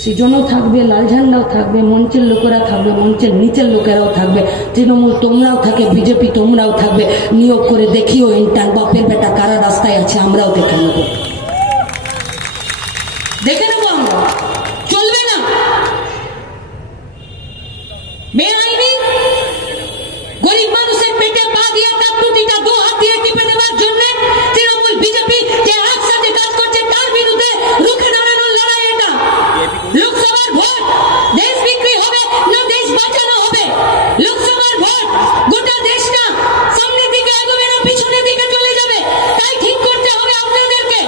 সৃজনও থাকবে, লাল ঝান্ডাও থাকবে, মঞ্চের লোকেরা থাকবে, মঞ্চের নিচের লোকেরাও থাকবে, তৃণমূল তোমরাও থাকে, বিজেপি তোমরাও থাকবে। নিয়োগ করে দেখিও ইন্টার বাপের বেটা কারা রাস্তায় আছে, আমরাও দেখে নেব, দেখে নেবো আমরা। চলবে না বেআইনি গরিব মানুষের পেটে পা দিয়ে তার প্রতিটা দু হাত দিয়ে টিপে দেওয়ার জন্য তৃণমূল বিজেপি যে একসাথে কাজ করছে তার বিরুদ্ধে রুখে দাঁড়ানোর লড়াই এটা। লোকসভার ভোট দেশ বিক্রি হবে না দেশ বাঁচানো হবে? লোকসভার ভোট গোটা দেশটা সামনের দিকে এগোবে না পিছনের দিকে চলে যাবে? তাই ঠিক করতে হবে আপনাদেরকে।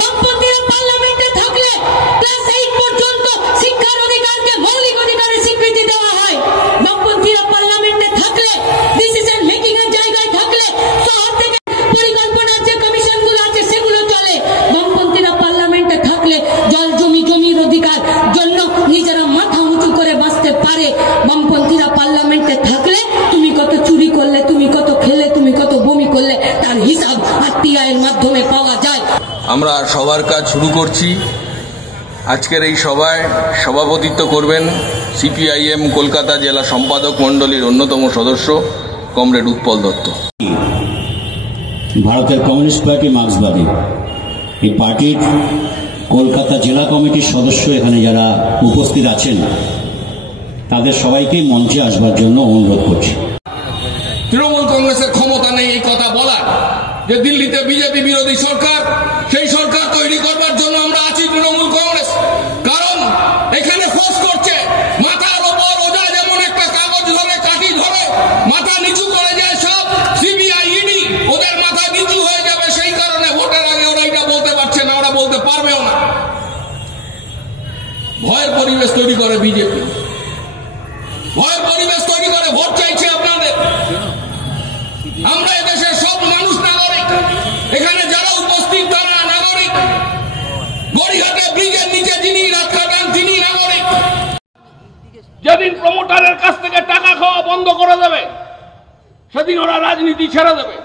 বামপন্থীরা পার্লামেন্টে থাকলে ক্লাস 8 পর্যন্ত শিক্ষার অধিকারকে মৌলিক অধিকারের স্বীকৃতি দেওয়া হয়। বামপন্থীরা পার্লামেন্টে থাকলে, ডিসিশন মেকিং এর জায়গায় থাকলে, শহর থেকে পরিকল্পনার যে কমিশনগুলো আছে সেগুলো চলে। বামপন্থীরা পার্লামেন্টে থাকলে জল জমির অধিকার জন্য নিজেরা মাথা উঁচু করে বাঁচতে পারে। বামপন্থীরা পার্লামেন্টে থাকলে তুমি কত চুরি করলে, তুমি কত খেলে, তুমি কত বমি করলে তার হিসাব আরটিআই এর মাধ্যমে পাওয়া যায়। আমরা সবার কাজ শুরু করছি। আজকের এই সভায় সভাপতিত্ব করবেন সিপিআইএম কলকাতা জেলা সম্পাদক মণ্ডলীর অন্যতম সদস্য কমরেড উৎপল দত্ত। ভারতের কমিউনিস্ট পার্টি মার্ক্সবাদী এই পার্টির কলকাতা জেলা কমিটির সদস্য এখানে যারা উপস্থিত আছেন তাদের সবাইকে মঞ্চে আসবার জন্য অনুরোধ করছি। তৃণমূল কংগ্রেসের ক্ষমতা নেই এই কথা বলার যে দিল্লিতে বিজেপি বিরোধী সরকার, সেই সরকার তৈরি করবার জন্য আমরা আছি তৃণমূল কংগ্রেস। কারণ এখানে ফোর্স করছে, মাথার ওপর ওজা যেমন একটা কাগজ ধরে কাঠি ধরে মাথা নিচু করে যায় সব সিবিআই ইডি, ওদের মাথা নিচু হয়ে যাবে। সেই কারণে ভোটের আগে ওরা এটা বলতে পারছে না, ওরা বলতে পারবেও না। ভয়ের পরিবেশ তৈরি করে বিজেপি, ভয়ের পরিবেশ তৈরি করে ভোট চাইছে আপনাদের। আমরা এদেশের সব মানুষ নাগরিক, এখানে যারা উপস্থিত তারা নাগরিক। গড়িয়াহাটে ব্রিজের নিচে যিনি রাত কাটান তিনি নাগরিক। যেদিন প্রমোটারের কাছ থেকে টাকা খাওয়া বন্ধ করে দেবে সেদিন ওরা রাজনীতি ছেড়ে দেবে।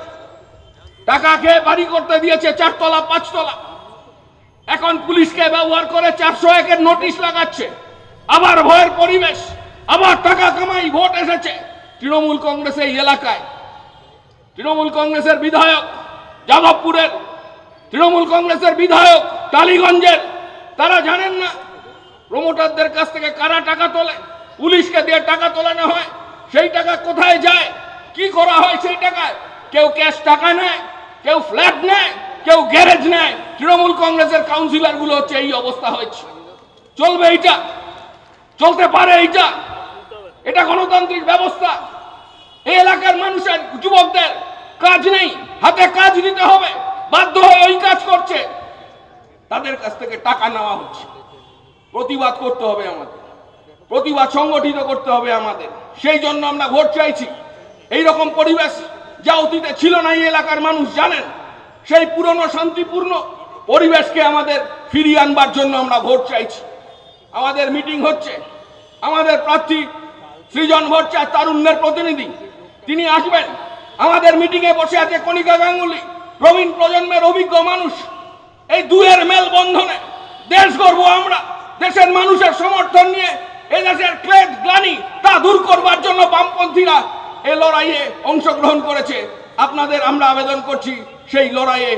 টাকা খেয়ে বাড়ি করতে দিয়েছে 4 তলা 5 তলা, এখন পুলিশকে ব্যবহার করে 401-এর নোটিশ লাগাচ্ছে। আবার ভয়ের পরিবেশ, আবার টাকা কামাই। ভোট এসেছে তৃণমূল কংগ্রেস এই এলাকায়। তৃণমূল কংগ্রেসের বিধায়ক যাদবপুরের, তৃণমূল কংগ্রেসের বিধায়ক টালিগঞ্জের, তারা জানেন না প্রমোটারদের কাছ থেকে কারা টাকা তোলে? পুলিশকে দিয়ে টাকা তোলানো হয়। সেই টাকা কোথায় যায়, কি করা হয় সেই টাকায়? কেউ ক্যাশ টাকা নেয়, কেউ ফ্ল্যাট নেয়, কেউ গ্যারেজ নেয়। তৃণমূল কংগ্রেসের কাউন্সিলর গুলো হচ্ছে এই অবস্থা হয়েছে। চলবে এইটা? চলতে পারে এইটা? এটা গণতান্ত্রিক ব্যবস্থা? এই এলাকার মানুষের যুবকদের কাজ নেই, হাতে কাজ দিতে হবে, বাধ্য হয়ে ওই কাজ করছে। তাদের কাছ থেকে টাকা নেওয়া হচ্ছে। প্রতিবাদ করতে হবে আমাদের, প্রতিবাদ সংগঠিত করতে হবে আমাদের। সেই জন্য আমরা ভোট চাইছি। এই রকম পরিবেশ যা অতীতে ছিল না এই এলাকার মানুষ জানেন। সেই পুরনো শান্তিপূর্ণ পরিবেশকে আমাদের ফিরিয়ে আনবার জন্য আমরা ভোট চাইছি। আমাদের মিটিং হচ্ছে, আমাদের প্রার্থী সৃজন ভট্টাচার্য তারুণ্যের প্রতিনিধি, তিনি আসবেন। আমাদের মিটিংয়ে বসে আছে কণিকা গাঙ্গুলি, প্রবীণ প্রজন্মের অভিজ্ঞ মানুষ। এই দুয়ের মেলবন্ধনে দেশ গর্ব আমরা। দেশের মানুষের সমর্থন নিয়ে এদেশের ক্লেদ গ্লানি তা দূর করবার জন্য বামপন্থীরা এই লড়াইয়ে অংশগ্রহণ করেছে। আপনাদের আমরা আবেদন করছি সেই লড়াইয়ে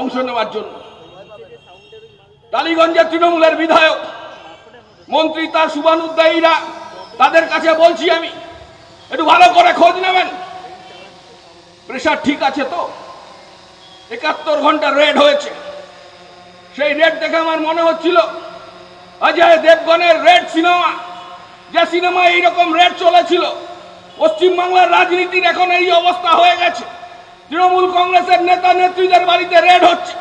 অংশ নেওয়ার জন্য। টালিগঞ্জের তৃণমূলের বিধায়ক মন্ত্রী তার শুভানুধ্যায়ীরা, তাদের কাছে বলছি আমি, একটু ভালো করে খোঁজ নেবেন প্রেশার ঠিক আছে তো। 71 ঘন্টা রেড হয়েছে। সেই রেড দেখে আমার মনে হচ্ছিল অজয় দেবগনের রেড সিনেমা, যে সিনেমা এইরকম রেড চলেছিল। পশ্চিমবাংলার রাজনীতির এখন এই অবস্থা হয়ে গেছে। তৃণমূল কংগ্রেসের নেতা নেত্রীদের বাড়িতে রেড হচ্ছে।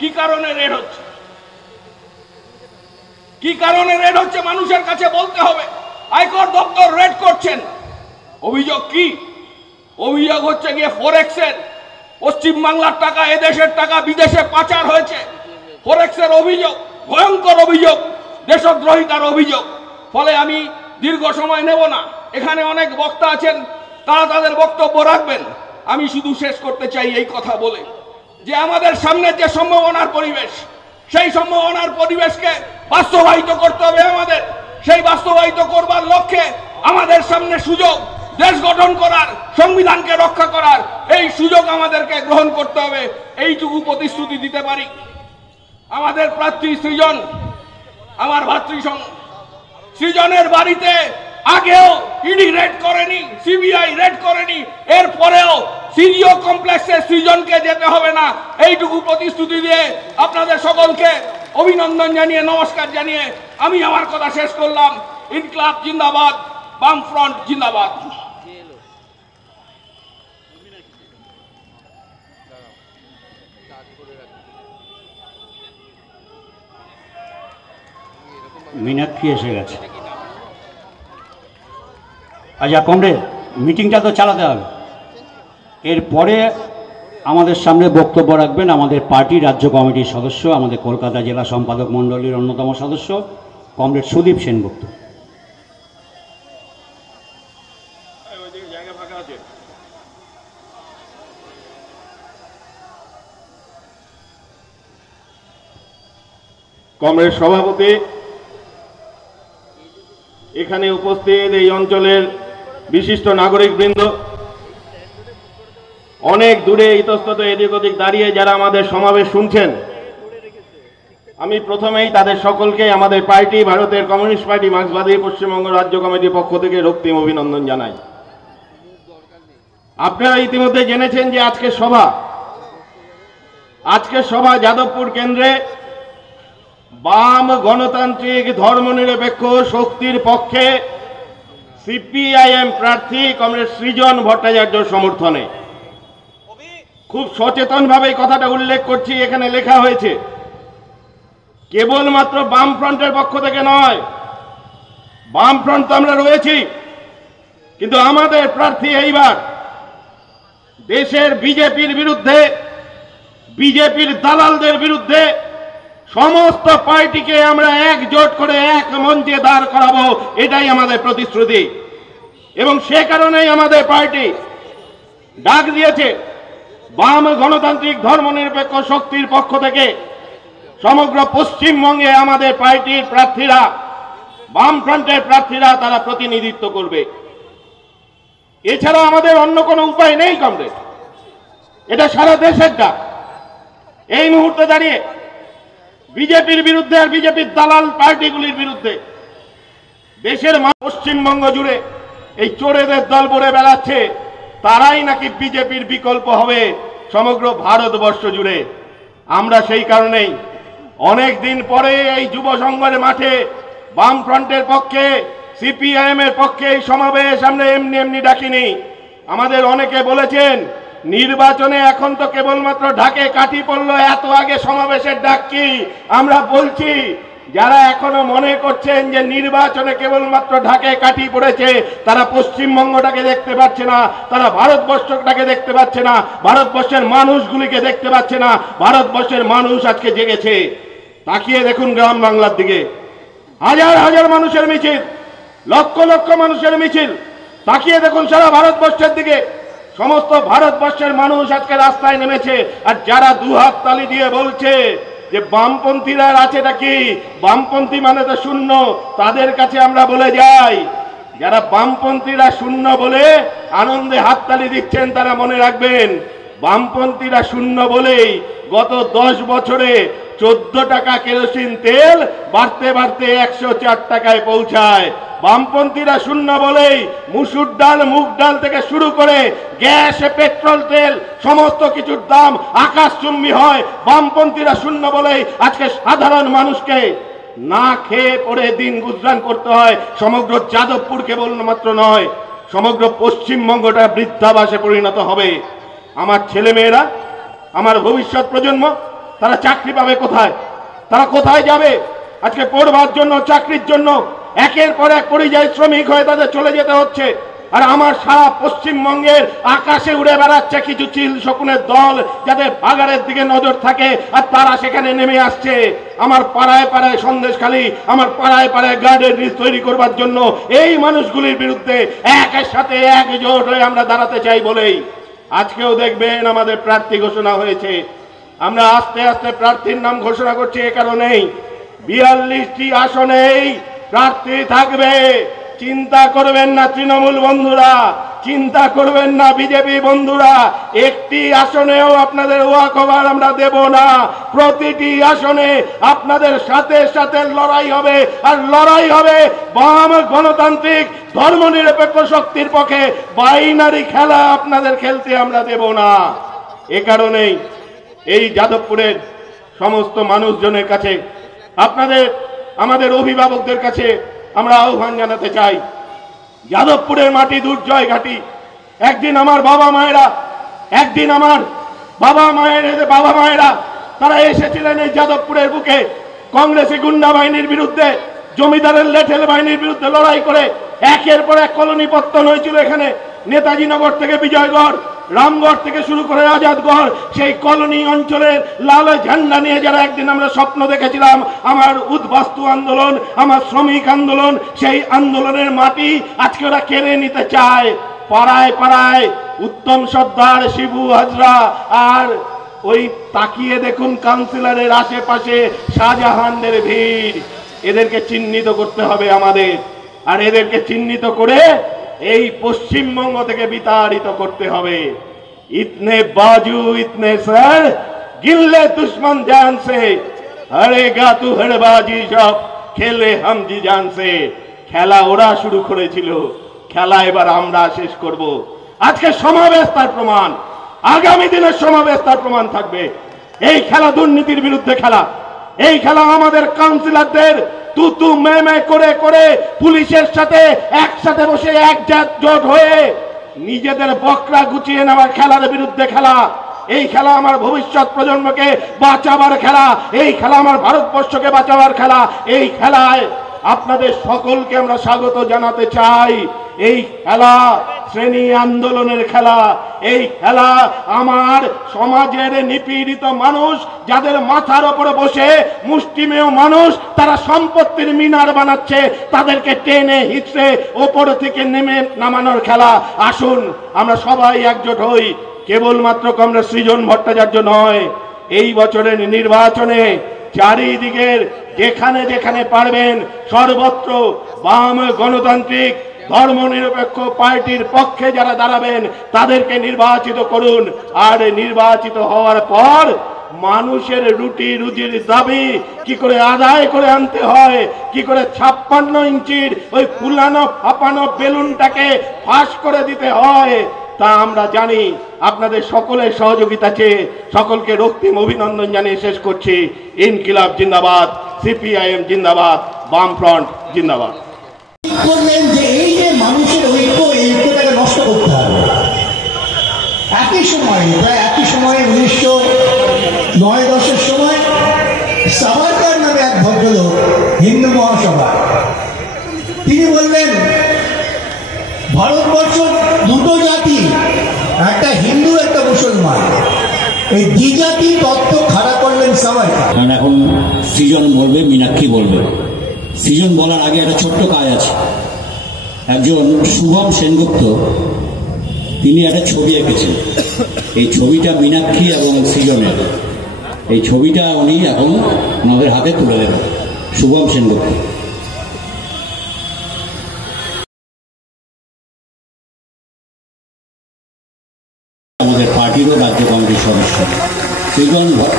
কি কারণে রেড হচ্ছে? কি কারণে রেড হচ্ছে মানুষের কাছে বলতে হবে। আয়কর দপ্তর রেড করছেন, অভিযোগ কি? অভিযোগ হচ্ছে গিয়ে ফরেক্সের, পশ্চিমবাংলার টাকা এদেশের টাকা বিদেশে পাচার হয়েছে। ফরেক্সের অভিযোগ, ভয়ঙ্কর অভিযোগ, দেশদ্রোহিতার অভিযোগ। ফলে আমি দীর্ঘ সময় নেব না, এখানে অনেক বক্তা আছেন, তারা তাদের বক্তব্য রাখবেন। আমি শুধু শেষ করতে চাই এই কথা বলে যে আমাদের সামনে যে সম্ভাবনার পরিবেশ, সেই সম্ভাবনার পরিবেশকে বাস্তবায়িত করতে হবে। আমাদের সেই বাস্তবায়িত করবার লক্ষ্যে আমাদের সামনে সুযোগ, দেশ গঠন করার, সংবিধানকে রক্ষা করার এই সুযোগ আমাদেরকে গ্রহণ করতে হবে। এইটুকু প্রতিশ্রুতি দিতে পারি। আমাদের প্রার্থী সৃজন, আমার ভাতৃসংঘ সৃজনের বাড়িতে আগেও ইডি রেড করেনি, সিবিআই রেড করেনি, এরপরেও সিডিও কমপ্লেক্সে সৃজনকে যেতে হবে না, এইটুকু প্রতিশ্রুতি দিয়ে আপনাদের সকলকে অভিনন্দন জানিয়ে, নমস্কার জানিয়ে আমি আমার কথা শেষ করলাম। ইনকলাব জিন্দাবাদ, বামফ্রন্ট জিন্দাবাদ। মীনাক্ষী এসে গেছে। আচ্ছা কমরেড, মিটিংটা তো চালাতে হবে। এরপরে আমাদের সামনে বক্তব্য রাখবেন আমাদের পার্টি রাজ্য কমিটির সদস্য, আমাদের কলকাতা জেলা সম্পাদক মণ্ডলীর অন্যতম সদস্য কমরেড সুদীপ সেনগুপ্ত। কমরেড সভাপতি, এখানে উপস্থিত এই অঞ্চলের বিশিষ্ট নাগরিকবৃন্দ, অনেক দূরে ইতস্তত এদিক ওদিক দাঁড়িয়ে যারা আমাদের সমাবেশ শুনছেন, আমি প্রথমেই তাদের সকলকে আমাদের পার্টি, ভারতের কমিউনিস্ট পার্টি মার্ক্সবাদী পশ্চিমবঙ্গ রাজ্য কমিটির পক্ষ থেকে রক্তিম অভিনন্দন জানাই। আপনারা ইতিমধ্যে জেনেছেন যে আজকের সভা যাদবপুর কেন্দ্রে বাম গণতান্ত্রিক ধর্মনিরপেক্ষ শক্তির পক্ষে সিপিআইএম প্রার্থী কমরেড সৃজন ভট্টাচার্যর সমর্থনে। খুব সচেতনভাবে এই কথাটা উল্লেখ করছি, এখানে লেখা হয়েছে কেবলমাত্র বামফ্রন্টের পক্ষ থেকে নয়, বামফ্রন্ট তো আমরা রয়েছি, কিন্তু আমাদের প্রার্থী এইবার দেশের বিজেপির বিরুদ্ধে, বিজেপির দালালদের বিরুদ্ধে সমস্ত পার্টিকে আমরা একজোট করে এক মঞ্চে দাঁড় করাবো, এটাই আমাদের প্রতিশ্রুতি। এবং সে কারণেই আমাদের পার্টি ডাক দিয়েছে বাম গণতান্ত্রিক ধর্মনিরপেক্ষ শক্তির পক্ষ থেকে সমগ্র পশ্চিমবঙ্গে আমাদের পার্টির প্রার্থীরা, বামফ্রন্টের প্রার্থীরা তারা প্রতিনিধিত্ব করবে। এছাড়া আমাদের অন্য কোনো উপায় নেই কমরেড, এটা সারা দেশের ডাক। এই মুহূর্তে দাঁড়িয়ে বিজেপির বিরুদ্ধে আর বিজেপির দালাল পার্টিগুলির বিরুদ্ধে দেশের পশ্চিমবঙ্গ জুড়ে এই চোরেদের দল বলে বেড়াচ্ছে, তারাই নাকি বিজেপির বিকল্প হবে সমগ্র ভারতবর্ষ জুড়ে। আমরা সেই কারণেই অনেক দিন পরে এই যুব সংঘের মাঠে বামফ্রন্টের পক্ষে, সিপিআইএম এর পক্ষে এই সমাবেশ আমরা এমনি এমনি ডাকিনি। আমাদের অনেকে বলেছেন নির্বাচনে এখন তো কেবলমাত্র ঢাকে কাঠি পড়লো, এত আগে সমাবেশের ডাক কি? আমরা বলছি যারা এখনো মনে করছেন যে নির্বাচনে কেবলমাত্র ঢাকে কাঠি পড়েছে, তারা পশ্চিমবঙ্গটাকে দেখতে পাচ্ছে না, তারা ভারতবর্ষটাকে দেখতে পাচ্ছে না, ভারতবর্ষের মানুষগুলিকে দেখতে পাচ্ছে না। ভারতবর্ষের মানুষ আজকে জেগেছে। তাকিয়ে দেখুন গ্রাম বাংলার দিকে, হাজার হাজার মানুষের মিছিল, লক্ষ লক্ষ মানুষের মিছিল। তাকিয়ে দেখুন সারা ভারতবর্ষের দিকে, সমস্ত ভারতবর্ষের মানুষ আজকে রাস্তায় নেমেছে। আর যারা দুহাত তালি দিয়ে বলছে যে বামপন্থীরা আছেটা কি, বামপন্থী মানে তো শূন্য, তাদের কাছে আমরা বলে যাই, যারা বামপন্থীরা শূন্য বলে আনন্দে হাততালি দিচ্ছেন তারা মনে রাখবেন, বামপন্থীরা শূন্য বলেই গত 10 বছরে 14 টাকা কেরোসিন তেল বাড়তে বাড়তে 104 টাকায় পৌঁছায়। বামপন্থীরা শূন্য বলেই মুসুর ডাল, মুগ ডাল থেকে শুরু করে গ্যাস, পেট্রোল, তেল সমস্ত কিছুর দাম আকাশচুম্বী হয়। বামপন্থীরা শূন্য বলেই আজকে সাধারণ মানুষকে না খেয়ে পড়ে দিন গুজরান করতে হয়। সমগ্র যাদবপুর কেবলমাত্র নয়, সমগ্র পশ্চিমবঙ্গটা বৃদ্ধাবাসে পরিণত হবে। আমার ছেলেমেয়েরা, আমার ভবিষ্যৎ প্রজন্ম, তারা চাকরি পাবে কোথায়? তারা কোথায় যাবে? আজকে পড়বার জন্য, চাকরির জন্য একের পর এক পরিযায়ী শ্রমিক হয়ে তাদের চলে যেতে হচ্ছে। আর আমার সারা পশ্চিমবঙ্গের আকাশে উড়ে বেড়াচ্ছে কিছু চিল শকুনের দল, যাদের ভাগাড়ের দিকে নজর থাকে, আর তারা সেখানে নেমে আসছে আমার পাড়ায় পাড়ায় সন্দেশখালী, আমার পাড়ায় পাড়ায় গার্ডের রিচ তৈরি করবার জন্য। এই মানুষগুলির বিরুদ্ধে একের সাথে একজোট হয়ে আমরা দাঁড়াতে চাই বলেই আজকেও দেখবেন আমাদের প্রার্থী ঘোষণা হয়েছে। আমরা আস্তে আস্তে প্রার্থীর নাম ঘোষণা করছি এ কারণেই 42টি আসনেই প্রার্থী থাকবে। চিন্তা করবেন না তৃণমূল বন্ধুরা, চিন্তা করবেন না বিজেপি বন্ধুরা, একটি আসনেও আপনাদের ওয়াকওভার আমরা দেব না। প্রতিটি আসনে আপনাদের সাথে সাথে লড়াই হবে, আর লড়াই হবে বাম গণতান্ত্রিক ধর্মনিরপেক্ষ শক্তির পক্ষে। বাইনারি খেলা আপনাদের খেলতে আমরা দেব না। এ কারণেই এই যাদবপুরের সমস্ত মানুষজনের কাছে, আপনাদের আমাদের অভিভাবকদের কাছে আমরা আহ্বান জানাতে চাই, যাদবপুরের মাটি দুর্জয় ঘাটি। একদিন আমার বাবা মায়েরা তারা এসেছিলেন এই যাদবপুরের বুকে কংগ্রেসি গুন্ডা বাহিনীর বিরুদ্ধে, জমিদারের লেঠেল বাহিনীর বিরুদ্ধে লড়াই করে একের পর এক কলোনি পত্তন হয়েছিল। এখানে নেতাজি নগর থেকে বিজয়গড়, রামগড় থেকে শুরু করে আজাদগড়, সেই কলোনি অঞ্চলের লাল ঝান্ডা নিয়ে যারা একদিন আমরা স্বপ্ন দেখেছিলাম, আমার উদ্বাস্তু আন্দোলন, আমার শ্রমিক আন্দোলন, সেই আন্দোলনের মাটি আজকে ওরা কেড়ে নিতে চায়। পাড়ায় পাড়ায় উত্তম সর্দার, শিবু হাজরা, আর ওই তাকিয়ে দেখুন কাউন্সিলরের আশেপাশে শাহজাহানদের ভিড়। এদেরকে চিহ্নিত করতে হবে আমাদের, আর এদেরকে চিহ্নিত করে এই পশ্চিমবঙ্গ থেকে বিতাড়িত করতে হবে। ইতনে বাজু ইতনে সর গিল্লে দুশ্মন জান সে হরেগা তু হরবাজি সব খেলে হাম জি জান সে। খেলা ওরা শুরু করেছিল, খেলা এবার আমরা শেষ করব। আজকে সমাবেশ তার প্রমাণ, আগামী দিনের সমাবেশ তার প্রমাণ থাকবে। এই খেলা দুর্নীতির বিরুদ্ধে খেলা, এই খেলা আমাদের কাউন্সিলরদের তুতু মে করে করে পুলিশের সাথে একসাথে বসে একজোট হয়ে নিজেদের বকরা গুছিয়ে নেওয়ার খেলার বিরুদ্ধে খেলা। এই খেলা আমার ভবিষ্যৎ প্রজন্মকে বাঁচাবার খেলা, এই খেলা আমার ভারতবর্ষকে বাঁচাবার খেলা। এই খেলায় আপনাদের সকলকে আমরা স্বাগত জানাতে চাই। এই খেলা শ্রেণী আন্দোলনের খেলা, এই খেলা আমার সমাজের নিপীড়িত মানুষ, যাদের মাথার উপরে বসে মুষ্টিমেয় মানুষ তারা সম্পত্তির মিনার বানাচ্ছে, তাদেরকে টেনে হিচড়ে ওপর থেকে নামানোর খেলা। আসুন আমরা সবাই একজোট হই। কেবলমাত্র কমরেড সৃজন ভট্টাচার্য নয়, এই বছরের নির্বাচনে চারিদিকের যেখানে যেখানে পারবেন সর্বত্র বাম গণতান্ত্রিক ধর্মনিরপেক্ষ পার্টির পক্ষে যারা দাঁড়াবেন তাদেরকে নির্বাচিত করুন। আর নির্বাচিত হওয়ার পর মানুষের রুটি রুজির দাবি কি করে আদায় করে আনতে হয়, কি করে 56 ইঞ্চির ওই ফুলানো ফাঁপানো বেলুনটাকে ফাঁস করে দিতে হয় তা আমরা জানি। আপনাদের সকলের সহযোগিতা চেয়ে সকলকে রক্তিম অভিনন্দন জানিয়ে শেষ করছি। ইনকিলাব জিন্দাবাদ, সিপিআইএম জিন্দাবাদ, বামফ্রন্ট জিন্দাবাদ। করলেন যে এই যে মানুষের ঐক্যটাকে নষ্ট করতে হবে। একই সময় প্রায় একই সময়ে 1909-10 সময় সাভারকার নামে এক ভদ্রলোক হিন্দু মহাসভা, তিনি বললেন ভারতবর্ষ দুটো জাতি, একটা হিন্দু একটা মুসলমান, এই দ্বিজাতি তত্ত্ব খাড়া করলেন সাভারকার। কারণ এখন সৃজন বলবে, মীনাক্ষী বলবে। সৃজন বলার আগে একটা ছোট্ট কাজ আছে। একজন শুভম সেনগুপ্ত তিনি একটা ছবি এঁকেছেন। এই ছবিটা মীনাক্ষী এবং সৃজনের, এই ছবিটা উনি এখন আমাদের হাতে তুলে দেবেন। শুভম সেনগুপ্ত। আমাদের পার্টিরও রাজ্য কমিটির সদস্য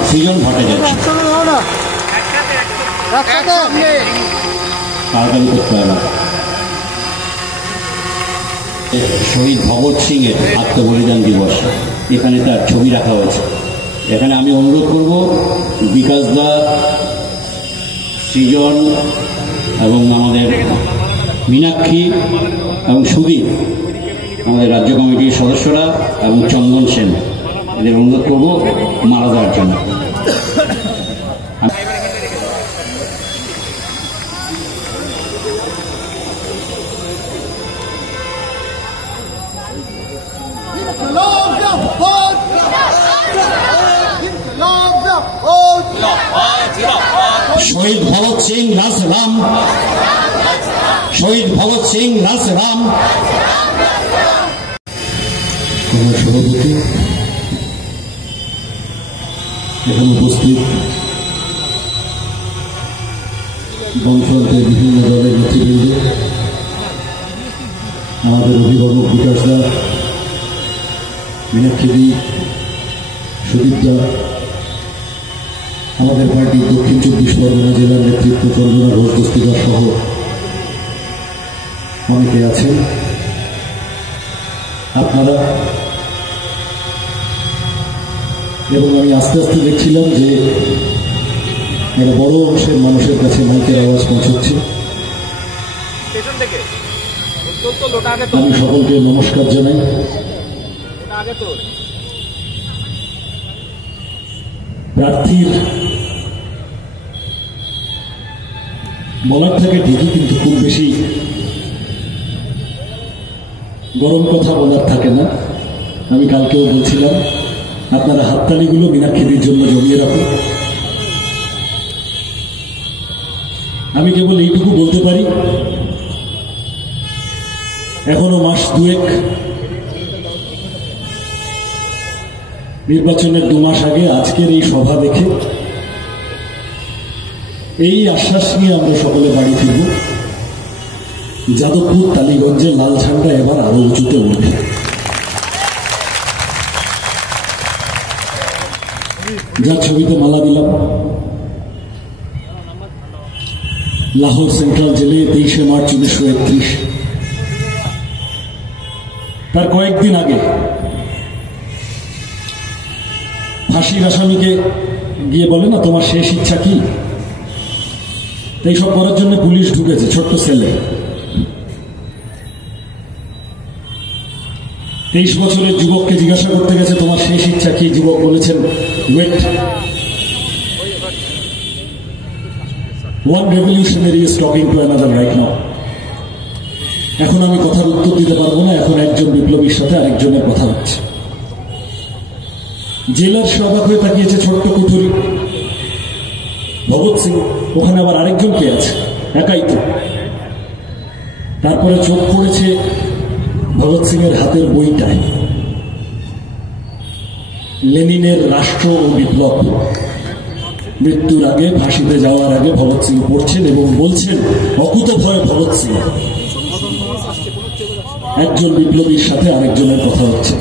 সৃজন ভট্টাচার্য। তাড়াতাড়ি করতে হবে। শহীদ ভগৎ সিং এর আত্মবলিদান দিবস, এখানে তার ছবি রাখা হয়েছে। এখানে আমি অনুরোধ করব বিকাশ দা, সৃজন এবং আমাদের মীনাক্ষী এবং সুদীপ, আমাদের রাজ্য কমিটির সদস্যরা এবং চন্দন সেন, এদের অনুরোধ করব মারা দেওয়ার জন্য। শহীদ ভগৎ সিং রাজরাম, শহীদ ভগৎ সিং রাজরাম। সভাপতি এখানে উপস্থিত বামফ্রন্টের বিভিন্ন দলের নেতৃবৃন্দ, আমাদের অভিভাবক বিকাশ দা, মীনাক্ষী, সুদীপ দা, আমাদের পার্টির দক্ষিণ 24 পরগনা জেলার নেতৃত্ব চন্দনা ঘোষ দস্তিদার সহ অনেকে আছেন। আপনারা এবং আমি আস্তে আস্তে দেখছিলাম যে একটা বড় অংশের মানুষের কাছে মাইকের আওয়াজ পৌঁছচ্ছে। আমি সকলকে নমস্কার জানাই। প্রার্থীর বলার থাকে ঠিকই, কিন্তু খুব বেশি গরম কথা বলার থাকে না। আমি কালকেও বলছিলাম, আপনারা হাততালিগুলো মীনাক্ষীদের জন্য জমিয়ে রাখুন। আমি কেবল এইটুকু বলতে পারি, এখনো মাস দুয়েক, নির্বাচনের 2 মাস আগে আজকের এই সভা দেখে এই আশ্বাস নিয়ে আমরা সকলে বাড়ি ফিরব, যাদবপুর টালিগঞ্জে লাল ঝান্ডা এবার আরো উঁচুতে উঠবে। যার ছবিতে মালা দিলাম, লাহোর সেন্ট্রাল জেলে 23শে মার্চ 1931। তার কয়েকদিন আগে ফাঁসির আসামিকে গিয়ে বলে না, তোমার শেষ ইচ্ছা কি? এইসব করার জন্য পুলিশ ঢুকেছে ছোট্ট সেলে। 23 বছরের যুবককে জিজ্ঞাসা করতে গেছে, তোমার শেষ ইচ্ছা কি? যুবক বলেছেন, wait, one revolutionary is talking to another right now. এখন আমি কথার উত্তর দিতে পারবো না, এখন একজন বিপ্লবীর সাথে আরেকজনের কথা হচ্ছে। জেলার সে অবাক হয়ে তাকিয়েছে, ছোট্ট কুঠুরি ভগৎ সিং, ওখানে আবার আরেকজন কে আছে? একাই তো। তারপরে চোখ পড়েছে ভগৎ সিং এর হাতের বইটায়, লেনিনের রাষ্ট্র ও বিপ্লব। মৃত্যুর আগে, ফাঁসিতে যাওয়ার আগে ভগৎ সিং পড়ছেন এবং বলছেন, অকুতভয় ভগৎ সিং। একজন বিপ্লবীর সাথে আরেকজনের কথা হচ্ছে।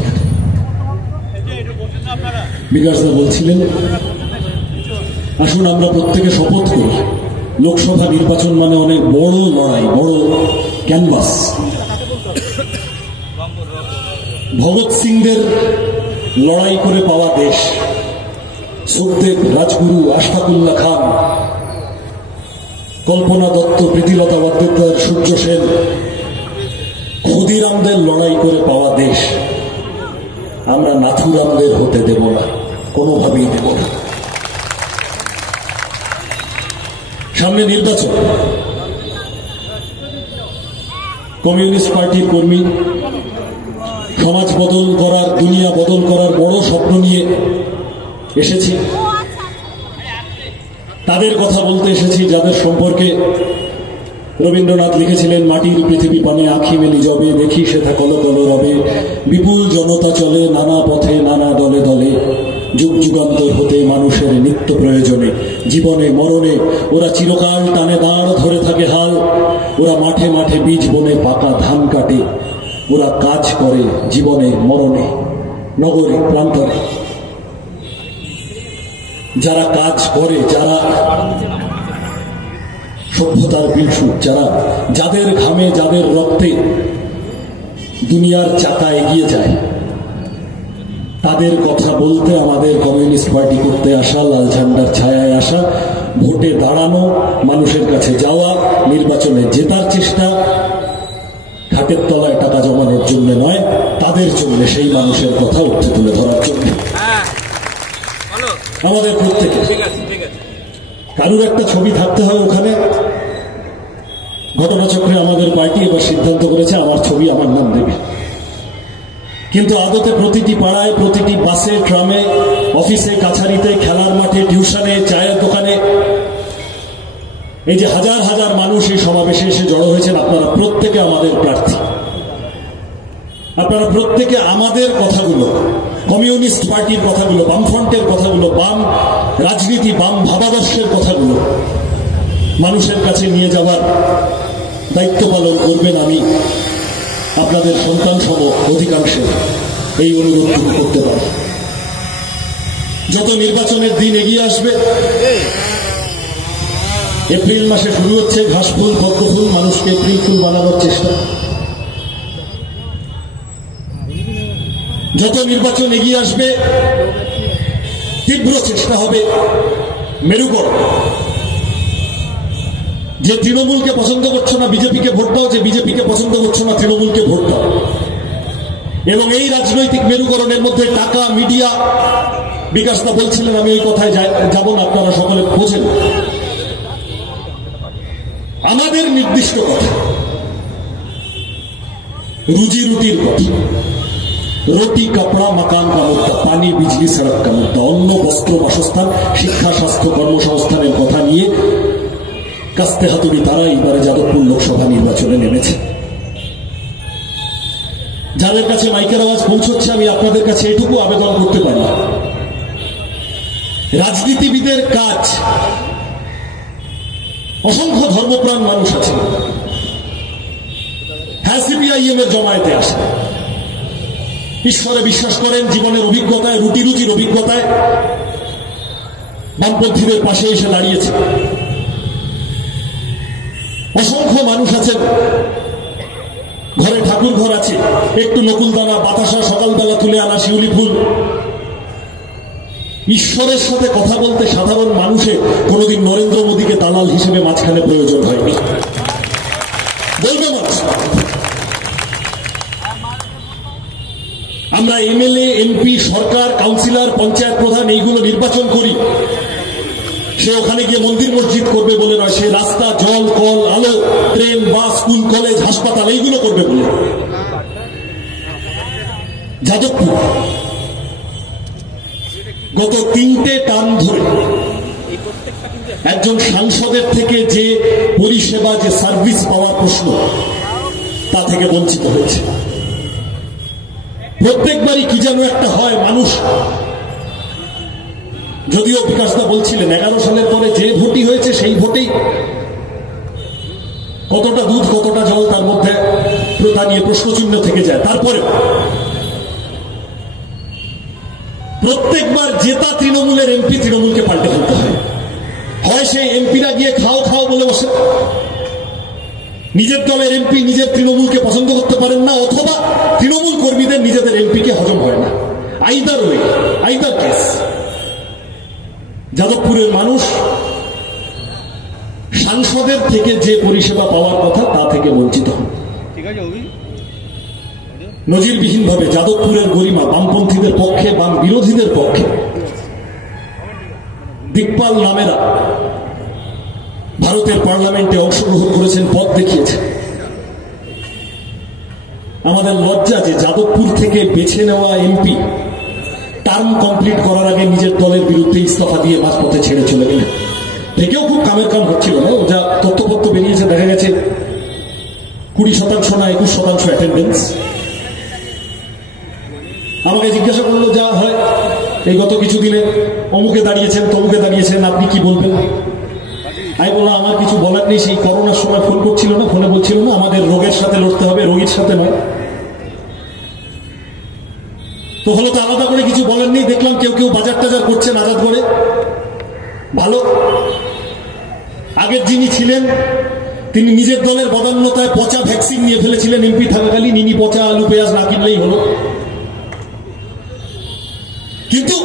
বিকাশদা বলছিলেন, আসুন আমরা প্রত্যেকে শপথ করি, লোকসভা নির্বাচন মানে অনেক বড় লড়াই, বড় ক্যানভাস। ভগৎ সিংদের লড়াই করে পাওয়া দেশ, সুখদেব, রাজগুরু, আশফাকুল্লাহ খান, কল্পনা দত্ত, প্রীতিলতা ওয়াদ্দেদার, সূর্য সেন, ক্ষুদিরামদের লড়াই করে পাওয়া দেশ আমরা নাথুরামদের হতে দেব না, কোনোভাবেই দেব না। সামনে নির্বাচন, কমিউনিস্ট পার্টির কর্মী সমাজ বদল করার, দুনিয়া বদল করার বড় স্বপ্ন নিয়ে এসেছি। তাদের কথা বলতে এসেছি, যাদের সম্পর্কে রবীন্দ্রনাথ লিখেছিলেন, মাটির পৃথিবী পানে আঁখি মেলি যবে, দেখি সেথা কল কল রবে, বিপুল জনতা চলে নানা পথে নানা দলে দলে, যুগ যুগান্তর হতে মানুষের নিত্য প্রয়োজনে, জীবনে মরণে ওরা চিরকাল টানে দাঁড় ধরে থাকে হাল, ওরা মাঠে মাঠে বীজ বনে পাকা ধান কাটে, ওরা কাজ করে জীবনে মরণে, নগরে প্রান্তরে। যারা কাজ করে, যারা সভ্যতার বিলসু, যাদের ঘামে, যাদের রক্তে দুনিয়ার চাকা এগিয়ে যায়, তাদের কথা বলতে আমাদের কমিউনিস্ট পার্টি করতে আসা, লাল ঝান্ডার ছায়ায় আসা, ভোটে দাঁড়ানো, মানুষের কাছে যাওয়া, নির্বাচনে জেতার চেষ্টা, খাটের তলায় টাকা জমানোর জন্য নয়, তাদের জন্য, সেই মানুষের কথা উঠে তুলে ধরার জন্য। আমাদের প্রত্যেকে কারুর একটা ছবি থাকতে হয় ওখানে। ঘটনাচক্রে আমাদের পার্টি এবার সিদ্ধান্ত করেছে আমার ছবি আমার নাম দেবে, কিন্তু আদতে প্রতিটি পাড়ায়, প্রতিটি বাসে, ট্রামে, অফিসে, কাছারিতে, খেলার মাঠে, টিউশনে, চায়ের দোকানে, এই যে হাজার হাজার মানুষ এই সমাবেশে এসে জড়ো হয়েছেন, আপনারা প্রত্যেকে আমাদের প্রার্থী। আপনারা প্রত্যেকে আমাদের কথাগুলো কমিউনিস্ট পার্টির কথাগুলো, বামফ্রন্টের কথাগুলো, বাম রাজনীতি, বাম ভাবাদর্শের কথাগুলো মানুষের কাছে নিয়ে যাওয়ার দায়িত্ব পালন করবেন। আমি আপনাদের সন্তান সহ অধিকাংশের এই অনুরোধটুকু করতে পারি। যত নির্বাচনের দিন এগিয়ে আসবে, এপ্রিল মাসে শুরু হচ্ছে ঘাসফুল পদ্মফুল, মানুষকে এপ্রিল ফুল বানানোর চেষ্টা। যত নির্বাচন এগিয়ে আসবে, তীব্র চেষ্টা হবে মেরুকরণ। যে তৃণমূলকে পছন্দ করছো না বিজেপিকে ভোট দাও, যে বিজেপিকে পছন্দ করছো না তৃণমূলকে ভোট দাও। এবং এই রাজনৈতিক মেরুকরণের মধ্যে টাকা, মিডিয়া, বিকাশদা বলছিলেন, আমি এই কথায় যাব না, আপনারা সকলে বোঝেন। আমাদের নির্দিষ্ট কথা, রুজি রুটির কথা, রুটি কাপড়া মাকান কা মুদ্দা, পানি বিজলি সড়ক কা মুদ্দা, অন্ন বস্ত্র বাসস্থান, শিক্ষা স্বাস্থ্য কর্মসংস্থানের কথা নিয়ে কাস্তে হাতুড়ি তারা এবারে যাদবপুর লোকসভা নির্বাচনে নেমেছে। যাদের কাছে মাইকের আওয়াজ পৌঁছচ্ছে, আমি আপনাদের কাছে এটুকু আবেদন করতে পারি, রাজনীতিবিদের কাজ, অসংখ্য ধর্মপ্রাণ মানুষ আছে, হ্যাঁ সিপিআইএম এর জমায়েতে আসে, ঈশ্বরে বিশ্বাস করেন, জীবনের অভিজ্ঞতায়, রুটি রুচির অভিজ্ঞতায় বামপন্থীদের পাশে এসে দাঁড়িয়েছে। অসংখ্য মানুষ আছেন, ঘরে ঠাকুর ঘর আছে, একটু নকুলদানা, বাতাসা, সকালবেলা তুলে আনা শিউলি ফুল। ঈশ্বরের সাথে কথা বলতে সাধারণ মানুষের কোনোদিন নরেন্দ্র মোদীকে দালাল হিসেবে মাঝখানে প্রয়োজন হয়নি, বলবে মানুষ। আমরা এমএলএ, এমপি, সরকার, কাউন্সিলর, পঞ্চায়েত প্রধান এইগুলো নির্বাচন করি, সে ওখানে গিয়ে মন্দির মসজিদ করবে বলে নয়, সে রাস্তা, জল, কল, আলো, ট্রেন, বাস, স্কুল, কলেজ, হাসপাতাল এইগুলো করবে বলে। যাদবপুর গত 3টে টার্ম ধরে একজন সাংসদের থেকে যে পরিষেবা, যে সার্ভিস পাওয়ার প্রশ্ন, তা থেকে বঞ্চিত হয়েছে। প্রত্যেকবারই কি যেন একটা হয়, মানুষ, যদিও বিকাশদা বলছিলেন 11 সালের পরে যে ভোটই হয়েছে সেই ভোটেই কতটা দুধ কতটা জল তার মধ্যে তা নিয়ে প্রশ্নচিহ্ন থেকে যায়। তারপরে প্রত্যেকবার জেতা তৃণমূলের এমপি তৃণমূলকে পাল্টে ফেলতে হয়। হয় সেই এমপিরা গিয়ে খাও খাও বলে বসে, নিজের দলের এমপি নিজের তৃণমূলকে পছন্দ করতে পারেন না, অথবা তৃণমূল কর্মীদের নিজেদের এমপিকে হজম হয় না। Either way, either case. যাদবপুরের মানুষ সাংসদের থেকে যে পরিষেবা পাওয়ার কথা তা থেকে বঞ্চিত হন। নজিরবিহীনভাবে যাদবপুরের গরিমা বামপন্থীদের পক্ষে, বাম বিরোধীদের পক্ষে, দিকপাল নামেরা ভারতের পার্লামেন্টে অংশগ্রহণ করেছেন, পথ দেখিয়েছেন। আমাদের লজ্জা যে যাদবপুর থেকে বেছে নেওয়া এমপি টার্ম কমপ্লিট করার আগে নিজের দলের বিরুদ্ধে ইস্তফা দিয়ে মাঝপথে ছেড়ে চলে গেলেন। থেকেও খুব কামের কাম হচ্ছিল না, যা তথ্যপত্র বেরিয়েছে দেখা গেছে 20% না 21% অ্যাটেন্ডেন্স। আমাকে জিজ্ঞাসা করলো, যা হয় এই গত কিছুদিনে অমুকে দাঁড়িয়েছেন, তমুকে দাঁড়িয়েছেন, আপনি কি বলবেন? আমি বললাম, আমার কিছু বলার নেই। সেই করোনার সময় ফোন করছিল না, ফোনে বলছিল না আমাদের রোগের সাথে লড়তে হবে, রোগীর সাথে নয়। তো হলো তো আলাদা করে কিছু বলার নেই। দেখলাম কেউ কেউ বাজার টাজার করছেন আজাদ করে, ভালো। আগের যিনি ছিলেন তিনি নিজের দলের বদান্যতায় পচা ভ্যাকসিন নিয়ে ফেলেছিলেন এমপি থাকাকালীন, ইনি পচা আলু পেঁয়াজ না কিনলেই হলো। কিন্তু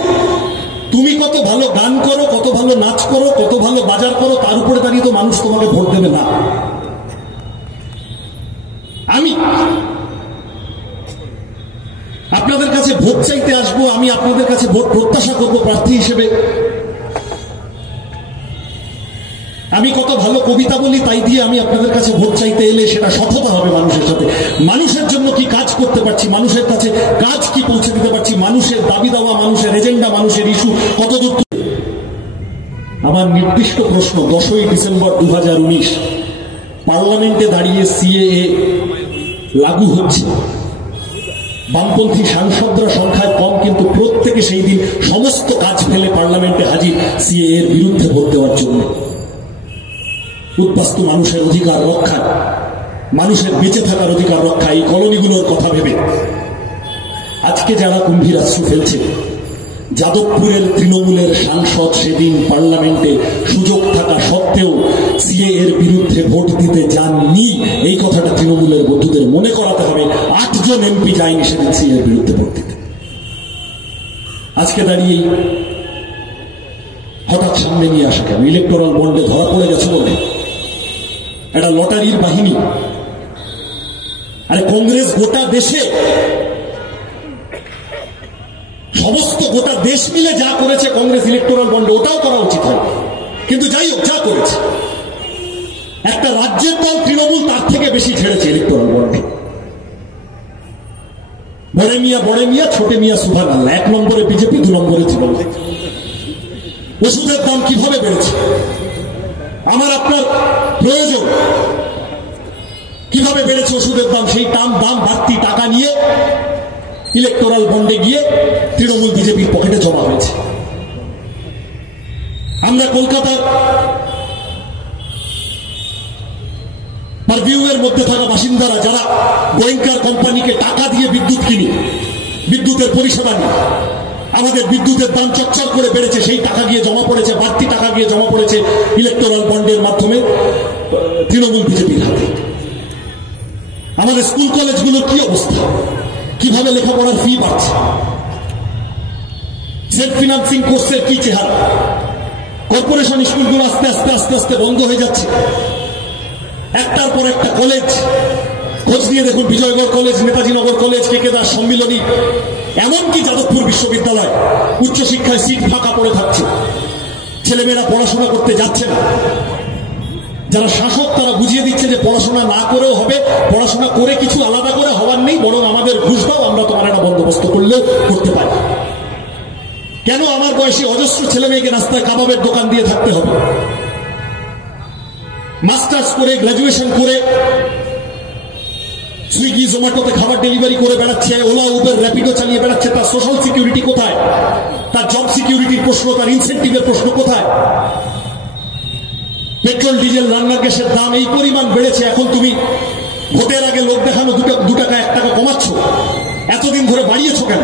তুমি কত ভালো গান করো, কত ভালো নাচ করো, কত ভালো বাজার করো, তার উপরে দাঁড়িয়ে তো মানুষ তোমাকে ভোট দেবে না। আমি আপনাদের কাছে ভোট চাইতে আসবো, আমি আপনাদের কাছে ভোট প্রত্যাশা করবো প্রার্থী হিসেবে। আমি কত ভালো কবিতা বলি তাই দিয়ে আমি আপনাদের কাছে ভোট চাইতে এলে সেটা সততা হবে মানুষের সাথে। মানুষের জন্য কি কাজ করতে পারছি, মানুষের কাছে কাজ কি পৌঁছে দিতে পারছি, মানুষের দাবি দাওয়া, মানুষের এজেন্ডা, মানুষের ইস্যু কতদূর। আমার নির্দিষ্ট প্রশ্ন, 10ই ডিসেম্বর 2019 পার্লামেন্টে দাঁড়িয়ে সিএএ লাগু হচ্ছে, বামপন্থী সাংসদরা সংখ্যায় কম, কিন্তু প্রত্যেকে সেই দিন সমস্ত কাজ ফেলে পার্লামেন্টে হাজির সিএএ এর বিরুদ্ধে ভোট দেওয়ার জন্য। উদ্বাস্তু মানুষের অধিকার রক্ষা, মানুষের বেঁচে থাকার অধিকার রক্ষা, এই কলোনিগুলোর কথা ভেবে আজকে যারা কুম্ভীরাশ্রু ফেলছে, যাদবপুরের তৃণমূলের সাংসদ সেদিন পার্লামেন্টে সুযোগ থাকা সত্ত্বেও সিএএ এর বিরুদ্ধে ভোট দিতে যাননি, এই কথাটা তৃণমূলের বন্ধুদের মনে করাতে হবে। 8 জন এমপি যায়নি সেদিন সিএএ এর বিরুদ্ধে ভোট দিতে। আজকে দাঁড়িয়ে হঠাৎ সামনে নিয়ে আসা কেন? ইলেকটোরাল বন্ডে ধরা পড়ে গেছে বলে একটা লটারির বাহিনী। আরে কংগ্রেস গোটা দেশে সমস্ত গোটা দেশ মিলে যা করেছে কংগ্রেস ইলেকটোরাল বন্ডে, ওটাও করা উচিত হয়, কিন্তু যাই হোক যা করেছে, একটা রাজ্যের দল তৃণমূল তার থেকে বেশি ছেড়েছে ইলেকটোরাল বন্ডে। বড়ে মিয়া ছোটে মিয়া সুবহানাল্লাহ, 1 নম্বরে বিজেপি, 2 নম্বরে তৃণমূল। ওষুধের দাম কিভাবে বেড়েছে, আমার আপনার প্রয়োজন, কিভাবে বেড়েছে ওষুধের দাম, সেই দাম বাড়তি টাকা নিয়ে ইলেকটোরাল বন্ডে গিয়ে তৃণমূল বিজেপির পকেটে জমা হয়েছে। আমরা কলকাতার পারভিউয়ের মধ্যে থাকা বাসিন্দারা যারা গোয়েঙ্কার কোম্পানিকে টাকা দিয়ে বিদ্যুৎ কিনি, বিদ্যুতের পরিষেবা নিই, আমাদের বিদ্যুতের দাম চকচক করে বেড়েছে, সেই টাকা গিয়ে জমা পড়েছে, বাড়তি টাকা গিয়ে জমা পড়েছে ইলেকটোরাল বন্ডের মাধ্যমে তৃণমূল বিজেপির হাতে। আমাদের স্কুল কলেজগুলোর কি অবস্থা, কিভাবে লেখাপড়ার ফি বাড়ছে, সেলফ ফিনান্সিং কোর্সের কি চেহারা, কর্পোরেশন স্কুলগুলো আস্তে আস্তে আস্তে আস্তে বন্ধ হয়ে যাচ্ছে। একটার পর একটা কলেজ, খোঁজ নিয়ে দেখুন, বিজয়গড় কলেজ, নেতাজি নগর কলেজ, কে দাস সম্মিলনী, এমনকি যাদবপুর বিশ্ববিদ্যালয় উচ্চশিক্ষায় সিট ফাঁকা পড়ে থাকছে, ছেলেমেয়েরা পড়াশোনা করতে যাচ্ছে না। যারা শাসক তারা বুঝিয়ে দিচ্ছে যে পড়াশোনা না করেও হবে, পড়াশোনা করে কিছু আলাদা করে হওয়ার নেই, বরং আমাদের ঘুষ দাও, আমরা তোমার একটা বন্দোবস্ত করলেও করতে পারি। কেন আমার বয়সী অজস্র ছেলে মেয়েকে রাস্তায় কাবাবের দোকান দিয়ে থাকতে হবে? মাস্টার্স করে, গ্রাজুয়েশন করে সুইগি জোম্যাটোতে খাবার ডেলিভারি করে বেড়াচ্ছে, ওলা উবের র্যাপিডো চালিয়ে বেড়াচ্ছে, তার সোশ্যাল সিকিউরিটি কোথায়? তার জব সিকিউরিটির প্রশ্ন, তার ইনসেন্টিভের প্রশ্ন কোথায়? পেট্রোল ডিজেল রান্নার গ্যাসের দাম এই পরিমাণ বেড়েছে, এখন তুমি ভোটের আগে লোক দেখানো 2 টাকা 1 টাকা কমাচ্ছ, এতদিন ধরে বাড়িয়েছ কেন?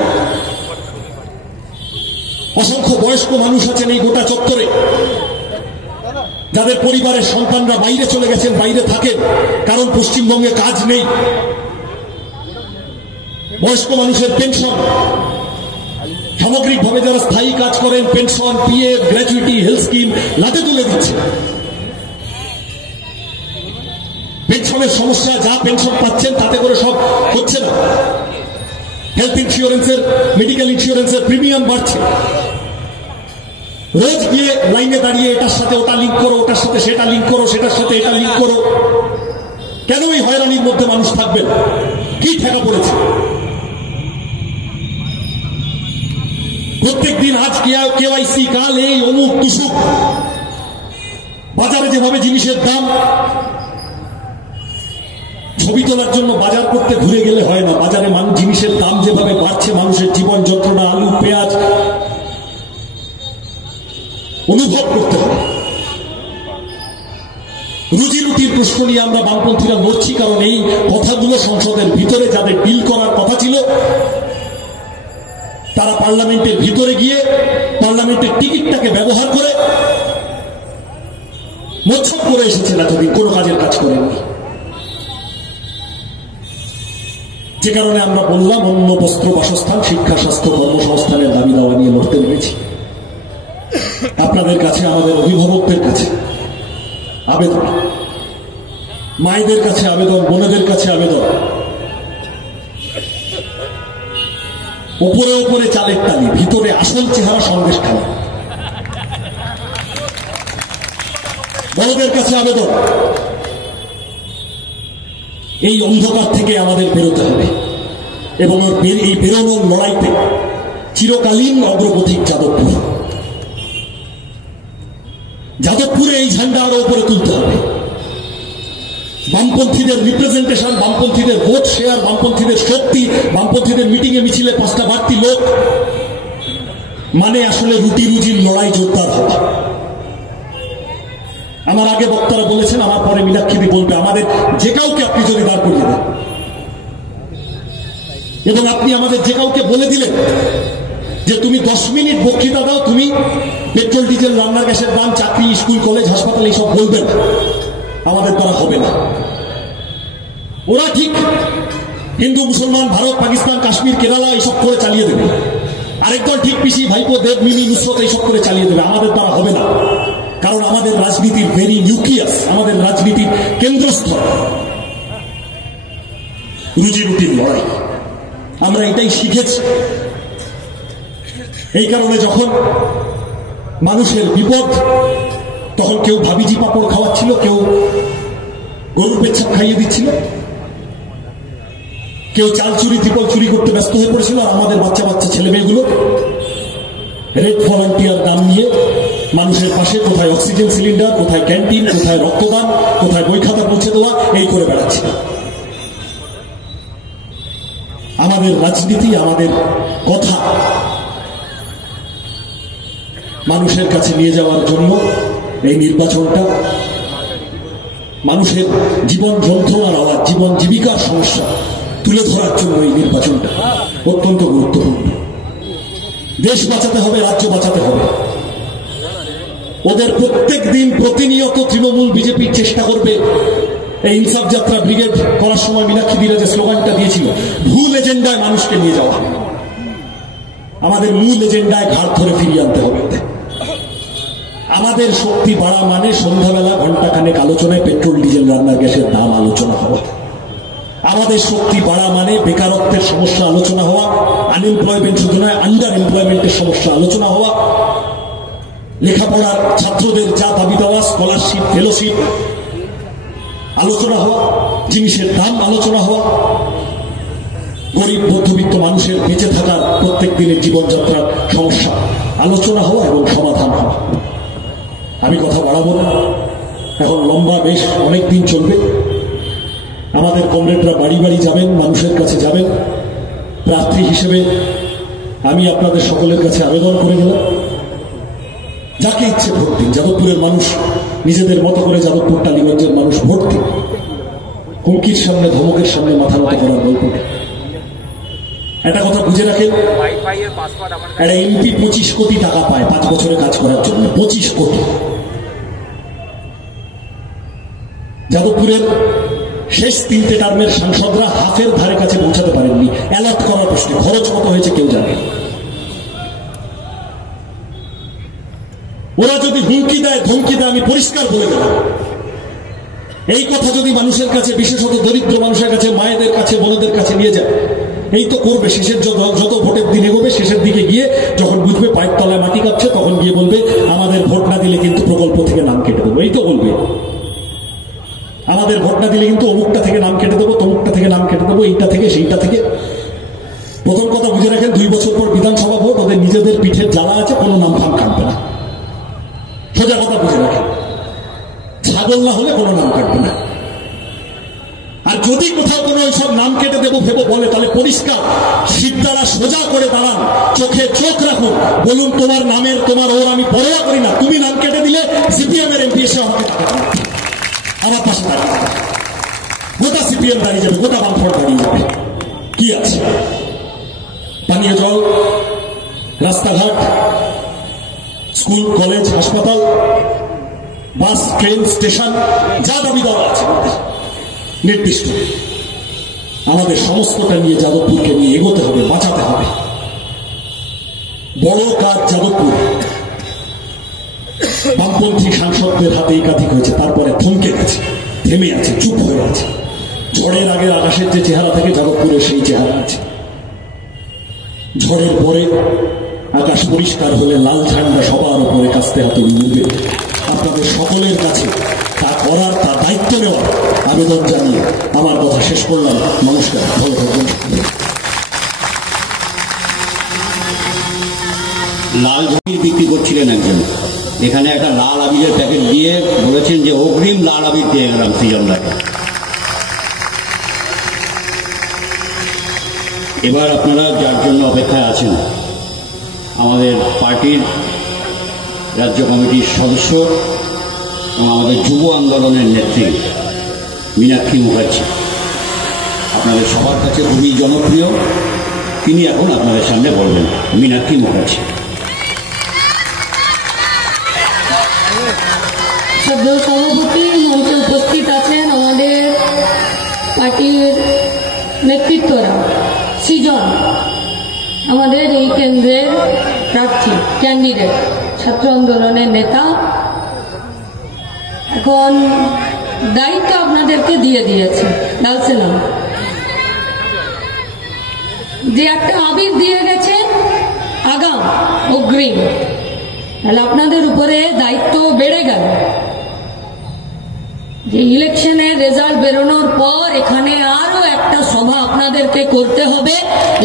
অসংখ্য বয়স্ক মানুষ আছেন এই গোটা চত্বরে, যাদের পরিবারের সন্তানরা বাইরে চলে গেছেন, বাইরে থাকেন, কারণ পশ্চিমবঙ্গে কাজ নেই। বয়স্ক মানুষের পেনশন, সামগ্রিকভাবে যারা স্থায়ী কাজ করেন, pension, PF, gratuity, health scheme লাটে তুলে দিচ্ছে। পেনশনের সমস্যা, যা পেনশন পাচ্ছেন তাতে করে সব হচ্ছে না। হেলথ ইন্স্যুরেন্সের, মেডিকেল ইন্স্যুরেন্সের প্রিমিয়াম বাড়ছে। রোজ গিয়ে লাইনে দাঁড়িয়ে এটার সাথে ওটা লিঙ্ক করো, ওটার সাথে সেটা লিঙ্ক করো, সেটার সাথে এটা লিঙ্ক করো। কেন এই হয়রানির মধ্যে মানুষ থাকবেন? কি ঠেকা পড়েছে? প্রত্যেক দিন আজ কেওয়াইসি, কাল এই অমুক তুসুক। বাজারে যেভাবে জিনিসের দাম, ছবি তোলার জন্য বাজার করতে ঘুরে গেলে হয় না, বাজারে জিনিসের দাম যেভাবে বাড়ছে, মানুষের জীবন যন্ত্রণা, আলু পেঁয়াজ অনুভব করতে হবে। রুজি রুটির প্রশ্ন নিয়ে আমরা বামপন্থীরা লড়ছি, কারণ এই কথাগুলো সংসদের ভিতরে যাদের ডিল করার কথা ছিল তারা পার্লামেন্টের ভিতরে গিয়ে পার্লামেন্টের টিকিটটাকে ব্যবহার করে মোচ্ছব করে এসেছেন, এতদিন কোনো কাজের কাজ করেননি। যে কারণে আমরা বললাম অন্ন, বস্ত্র, বাসস্থান, শিক্ষা, স্বাস্থ্য, কর্মসংস্থানের দাবি দাওয়া নিয়ে লড়তে নেমেছি। আপনাদের কাছে, আমাদের অভিভাবকদের কাছে আবেদন, মায়েদের কাছে আবেদন, বোনেদের কাছে আবেদন, উপরে উপরে চালের টালি, ভিতরে আসল চেহারা সন্দেশ খালি। বড়দের কাছে আবেদন, এই অন্ধকার থেকে আমাদের বেরোতে হবে এবং এই বেরোনোর লড়াইতে চিরকালীন অগ্রপথিক যাদবপুর। যাদবপুরে এই ঝান্ডা আরো উপরে তুলতে হবে। বামপন্থীদের রিপ্রেজেন্টেশন, বামপন্থীদের ভোট শেয়ার, বামপন্থীদের শক্তি, বামপন্থীদের মিটিংয়ে মিছিলে 5টা বাড়তি লোক, মানে আসলে রুটি রুজির লড়াই জোরদার হবে। আমার আগে বক্তারা বলেছেন, আমার পরে মীনাক্ষী বলবে, আমাদের যে কাউকে আপনি যদি দাঁড় করিয়ে দেন এবং আপনি আমাদের যে কাউকে বলে দিলেন যে তুমি 10 মিনিট বক্তৃতা দাও, তুমি পেট্রোল ডিজেল রান্নার গ্যাসের দাম, চাকরি, স্কুল কলেজ হাসপাতাল এইসব বলবেন, আমাদের দ্বারা হবে না। ওরা ঠিক হিন্দু মুসলমান ভারত পাকিস্তান কাশ্মীর কেরালা এইসব করে চালিয়ে দেবে, আরেকদল ঠিক পিসি ভাইপো দেব মিনি নুসরত এইসব করে চালিয়ে দেবে, আমাদের দ্বারা হবে না। কারণ আমাদের রাজনীতির ভেরি নিউক্লিয়াস, আমাদের রাজনীতির কেন্দ্রস্থল রুজি রুটির লড়াই। আমরা এটাই শিখেছি। এই কারণে যখন মানুষের বিপদ, তখন কেউ ভাবিজি পাপড় খাওয়াচ্ছিল, কেউ গরুর পেচ্ছাপ খাইয়ে দিচ্ছিল, কেউ চাল চুরি ত্রিপল চুরি করতে ব্যস্ত হয়ে পড়েছিল। আর আমাদের বাচ্চা বাচ্চা ছেলে মেয়েগুলো রেড ভলান্টিয়ার নাম নিয়ে মানুষের পাশে কোথায় অক্সিজেন সিলিন্ডার, কোথায় ক্যান্টিন, কোথায় রক্তদান, কোথায় বই খাতা পৌঁছে দেওয়া, এই করে বেড়াচ্ছে। আমাদের রাজনীতি, আমাদের কথা মানুষের কাছে নিয়ে যাওয়ার জন্য এই নির্বাচনটা, মানুষের জীবন যন্ত্রণার আওয়াজ, জীবন জীবিকার সমস্যা তুলে ধরার জন্য এই নির্বাচনটা অত্যন্ত গুরুত্বপূর্ণ। দেশ বাঁচাতে হবে, রাজ্য বাঁচাতে হবে। ওদের প্রত্যেক দিন প্রতিনিয়ত তৃণমূল বিজেপির চেষ্টা করবে এই ইনসাফ যাত্রা ব্রিগেড করার সময় মীনাক্ষী দিরা যে স্লোগানটা দিয়েছিল, ভুল এজেন্ডায় মানুষকে নিয়ে যাওয়া। আমাদের মূল এজেন্ডায় ঘাট ধরে ফিরিয়ে আনতে হবে ওদের। আমাদের শক্তি বাড়া মানে সন্ধ্যাবেলা ঘন্টাখানেক আলোচনায় পেট্রোল ডিজেল রান্নার গ্যাসের দাম আলোচনা হওয়া। আমাদের শক্তি বাড়া মানে বেকারত্বের সমস্যা আলোচনা হওয়া, আনএমপ্লয়মেন্ট শুধু নয় আন্ডার এমপ্লয়মেন্টের সমস্যা আলোচনা হওয়া, লেখাপড়ার ছাত্রদের যা দাবি দেওয়া, স্কলারশিপ, ফেলোশিপ আলোচনা হওয়া, জিনিসের দাম আলোচনা হওয়া, গরিব মধ্যবিত্ত মানুষের বেঁচে থাকার প্রত্যেক দিনের জীবনযাত্রার সমস্যা আলোচনা হওয়া এবং সমাধান হওয়া। আমি কথা বাড়াবো না, এখন লম্বা বেশ অনেক দিন চলবে। আমাদের কমরেডরা বাড়ি বাড়ি যাবেন, মানুষের কাছে যাবেন। প্রার্থী হিসেবে আমি আপনাদের সকলের কাছে আবেদন করে গেলাম, যাকে ইচ্ছে ভোট দিন। যাদবপুরের মানুষ নিজেদের মতো করে, যাদবপুর টালিগঞ্জের মানুষ ভোট দিন। হুমকির সামনে, ধমকের সামনে মাথা নত করার গল্প। একটা কথা বুঝে রাখেন, একটা এমপি 25 কোটি টাকা পায় 5 বছরে কাজ করার জন্য, 25 কোটি। যাদবপুরের শেষ 3টে টার্মের সাংসদরা হাফের ধারে কাছে পৌঁছাতে পারেননি অ্যালার্ট করার প্রশ্নে। খরচ কত হয়েছে কেউ জানে। ওরা যদি হুমকি দেয়, ধমকি দেয়, আমি পরিষ্কার বলে দিলাম, এই কথা যদি মানুষের কাছে, বিশেষত দরিদ্র মানুষের কাছে, মায়েদের কাছে, বোনেদের কাছে নিয়ে যায়, এই তো করবে। শেষের যত ভোটের দিন এগোবে, শেষের দিকে গিয়ে যখন বুঝবে পায়ের তলায় মাটি কাঁপছে, তখন গিয়ে বলবে আমাদের ভোট না দিলে কিন্তু প্রকল্প থেকে নাম কেটে দেবো। এই তো বলবে, আমাদের ভোট না দিলে কিন্তু অমুকটা থেকে নাম কেটে দেবো, তমুকটা থেকে নাম কেটে দেবো, এইটা থেকে সেইটা থেকে। প্রথম কথা বুঝে রাখেন, 2 বছর পর বিধানসভা ভোট, ওদের নিজেদের পিঠের জ্বালা আছে, কোনো নাম ফাম কাটবে না। সোজা কথা বুঝে রাখেন, ছাগল না হলে কোনো নাম কাটবে না। আর যদি কোথাও কোনো ওইসব নাম কেটে দেবো ভেবো বলে, তাহলে পরিষ্কার সিদ্ধারা সোজা করে দাঁড়ান, চোখে চোখ রাখুন, বলুন তোমার নামের, তোমার ওর আমি পরোয়া করি না। তুমি নাম কেটে দিলে সিপিএম এর এমপি এসে আমাকে আমার পাশে দাঁড়িয়ে, গোটা সিপিএম দাঁড়িয়ে যাবে, গোটা বামফ্রন্ট দাঁড়িয়ে যাবে। কি আছে? পানীয় জল, রাস্তাঘাট, স্কুল কলেজ হাসপাতাল, বাস ট্রেন স্টেশন, যা দাবি দেওয়া আছে নির্দিষ্ট, আমাদের সমস্তটা নিয়ে যাদবপুরকে নিয়ে এগোতে হবে, বাঁচাতে হবে। বড় কাজ যাদবপুর। বামপন্থী সাংসদদের হাতে একাধিক হয়েছে, তারপরে থমকে গেছে, থেমে আছে, চুপ হয়ে আছে। ঝড়ের আগে আকাশের যে চেহারা থাকে, যাদবপুরের সেই চেহারা আছে। ঝড়ের পরে আকাশ পরিষ্কার হলে লাল ঝান্ডা সবার উপরে কাস্তে হাতে উঠবে। আপনাদের সকলের কাছে তা করার, তা দায়িত্ব নেওয়ার আবেদন জানিয়ে আমার কথা শেষ করলাম। নমস্কার, ভালো থাকবেন। লাল ঝুঁকি বিক্রি করছিলেন একজন, এখানে একটা লাল আবিরের প্যাকেট দিয়ে বলেছেন যে অগ্রিম লাল আবির দিয়ে গেলাম সৃজনদাকে। এবার আপনারা যার জন্য অপেক্ষায় আছেন, আমাদের পার্টির রাজ্য কমিটির সদস্য এবং আমাদের যুব আন্দোলনের নেত্রী মীনাক্ষী মুখার্জি, আপনাদের সবার কাছে খুবই জনপ্রিয়। তিনি এখন আপনাদের সামনে বলবেন। মীনাক্ষী মুখার্জি। শ্রদ্ধেয় সভাপতি, মঞ্চে উপস্থিত আছেন আমাদের পার্টির নেতৃত্বরা, সৃজন আমাদের এই কেন্দ্রের প্রার্থী ক্যান্ডিডেট, ছাত্র আন্দোলনের নেতা। এখন দায়িত্ব আপনাদেরকে দিয়ে দিয়েছে লালসেনা, যে একটা আবির দিয়ে গেছে আগাম অগ্রিম, তাহলে আপনাদের উপরে দায়িত্ব বেড়ে গেল যে ইলেকশনের রেজাল্ট বেরোনোর পর এখানে আরো একটা সভা আপনাদেরকে করতে হবে,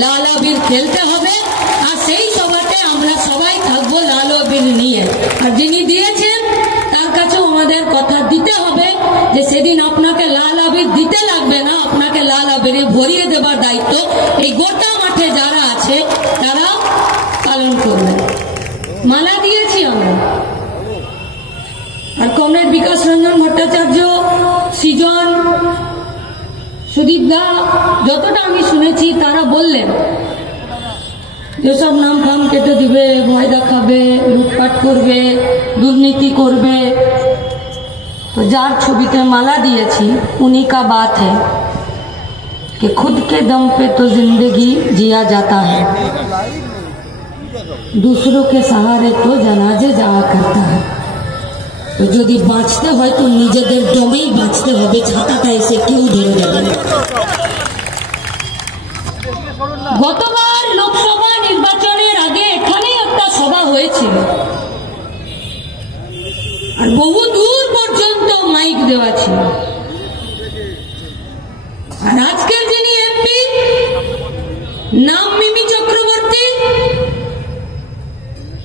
লাল আবির খেলতে হবে, আর সেই সভাতে আমরা সবাই থাকবো লাল আবির নিয়ে। আর যিনি দিয়েছেন তার কাছেও আমাদের কথা দিতে হবে যে সেদিন আপনাকে লাল আবির দিতে লাগবে না, আপনাকে লাল আবিরে ভরিয়ে দেবার দায়িত্ব এই গোটা মাঠে যারা আছে তারা পালন করবে। মালা দিয়েছি আমরা। আর কমরেড বিকাশ রঞ্জন ভট্টাচার্য, সৃজন, সুদীপ দা, যতটা আমি শুনেছি তারা বললেন যেসব নাম ফাম কেটে দিবে, ভয় দেখাবে, লুটপাট করবে, দুর্নীতি করবে, তো যার ছবিতে মালা দিয়েছি উনি কা বাত है कि खुद के दम पे तो जिंदगी जिया जाता है, दूसरों के सहारे तो जनाजे जाया करता है। তো যদি বাঁচতে হয় তো নিজেদের দমেই বাঁচতে হবে, ছাতাটা এসে কেউ ধরে যাবে না। গতবার লোকসভা নির্বাচনের আগে এখানেই একটা সভা হয়েছিল, আর বহু দূর পর্যন্ত মাইক দেওয়া ছিল। আর আজকের যিনি এমপি, নাম মিমি চক্রবর্তী,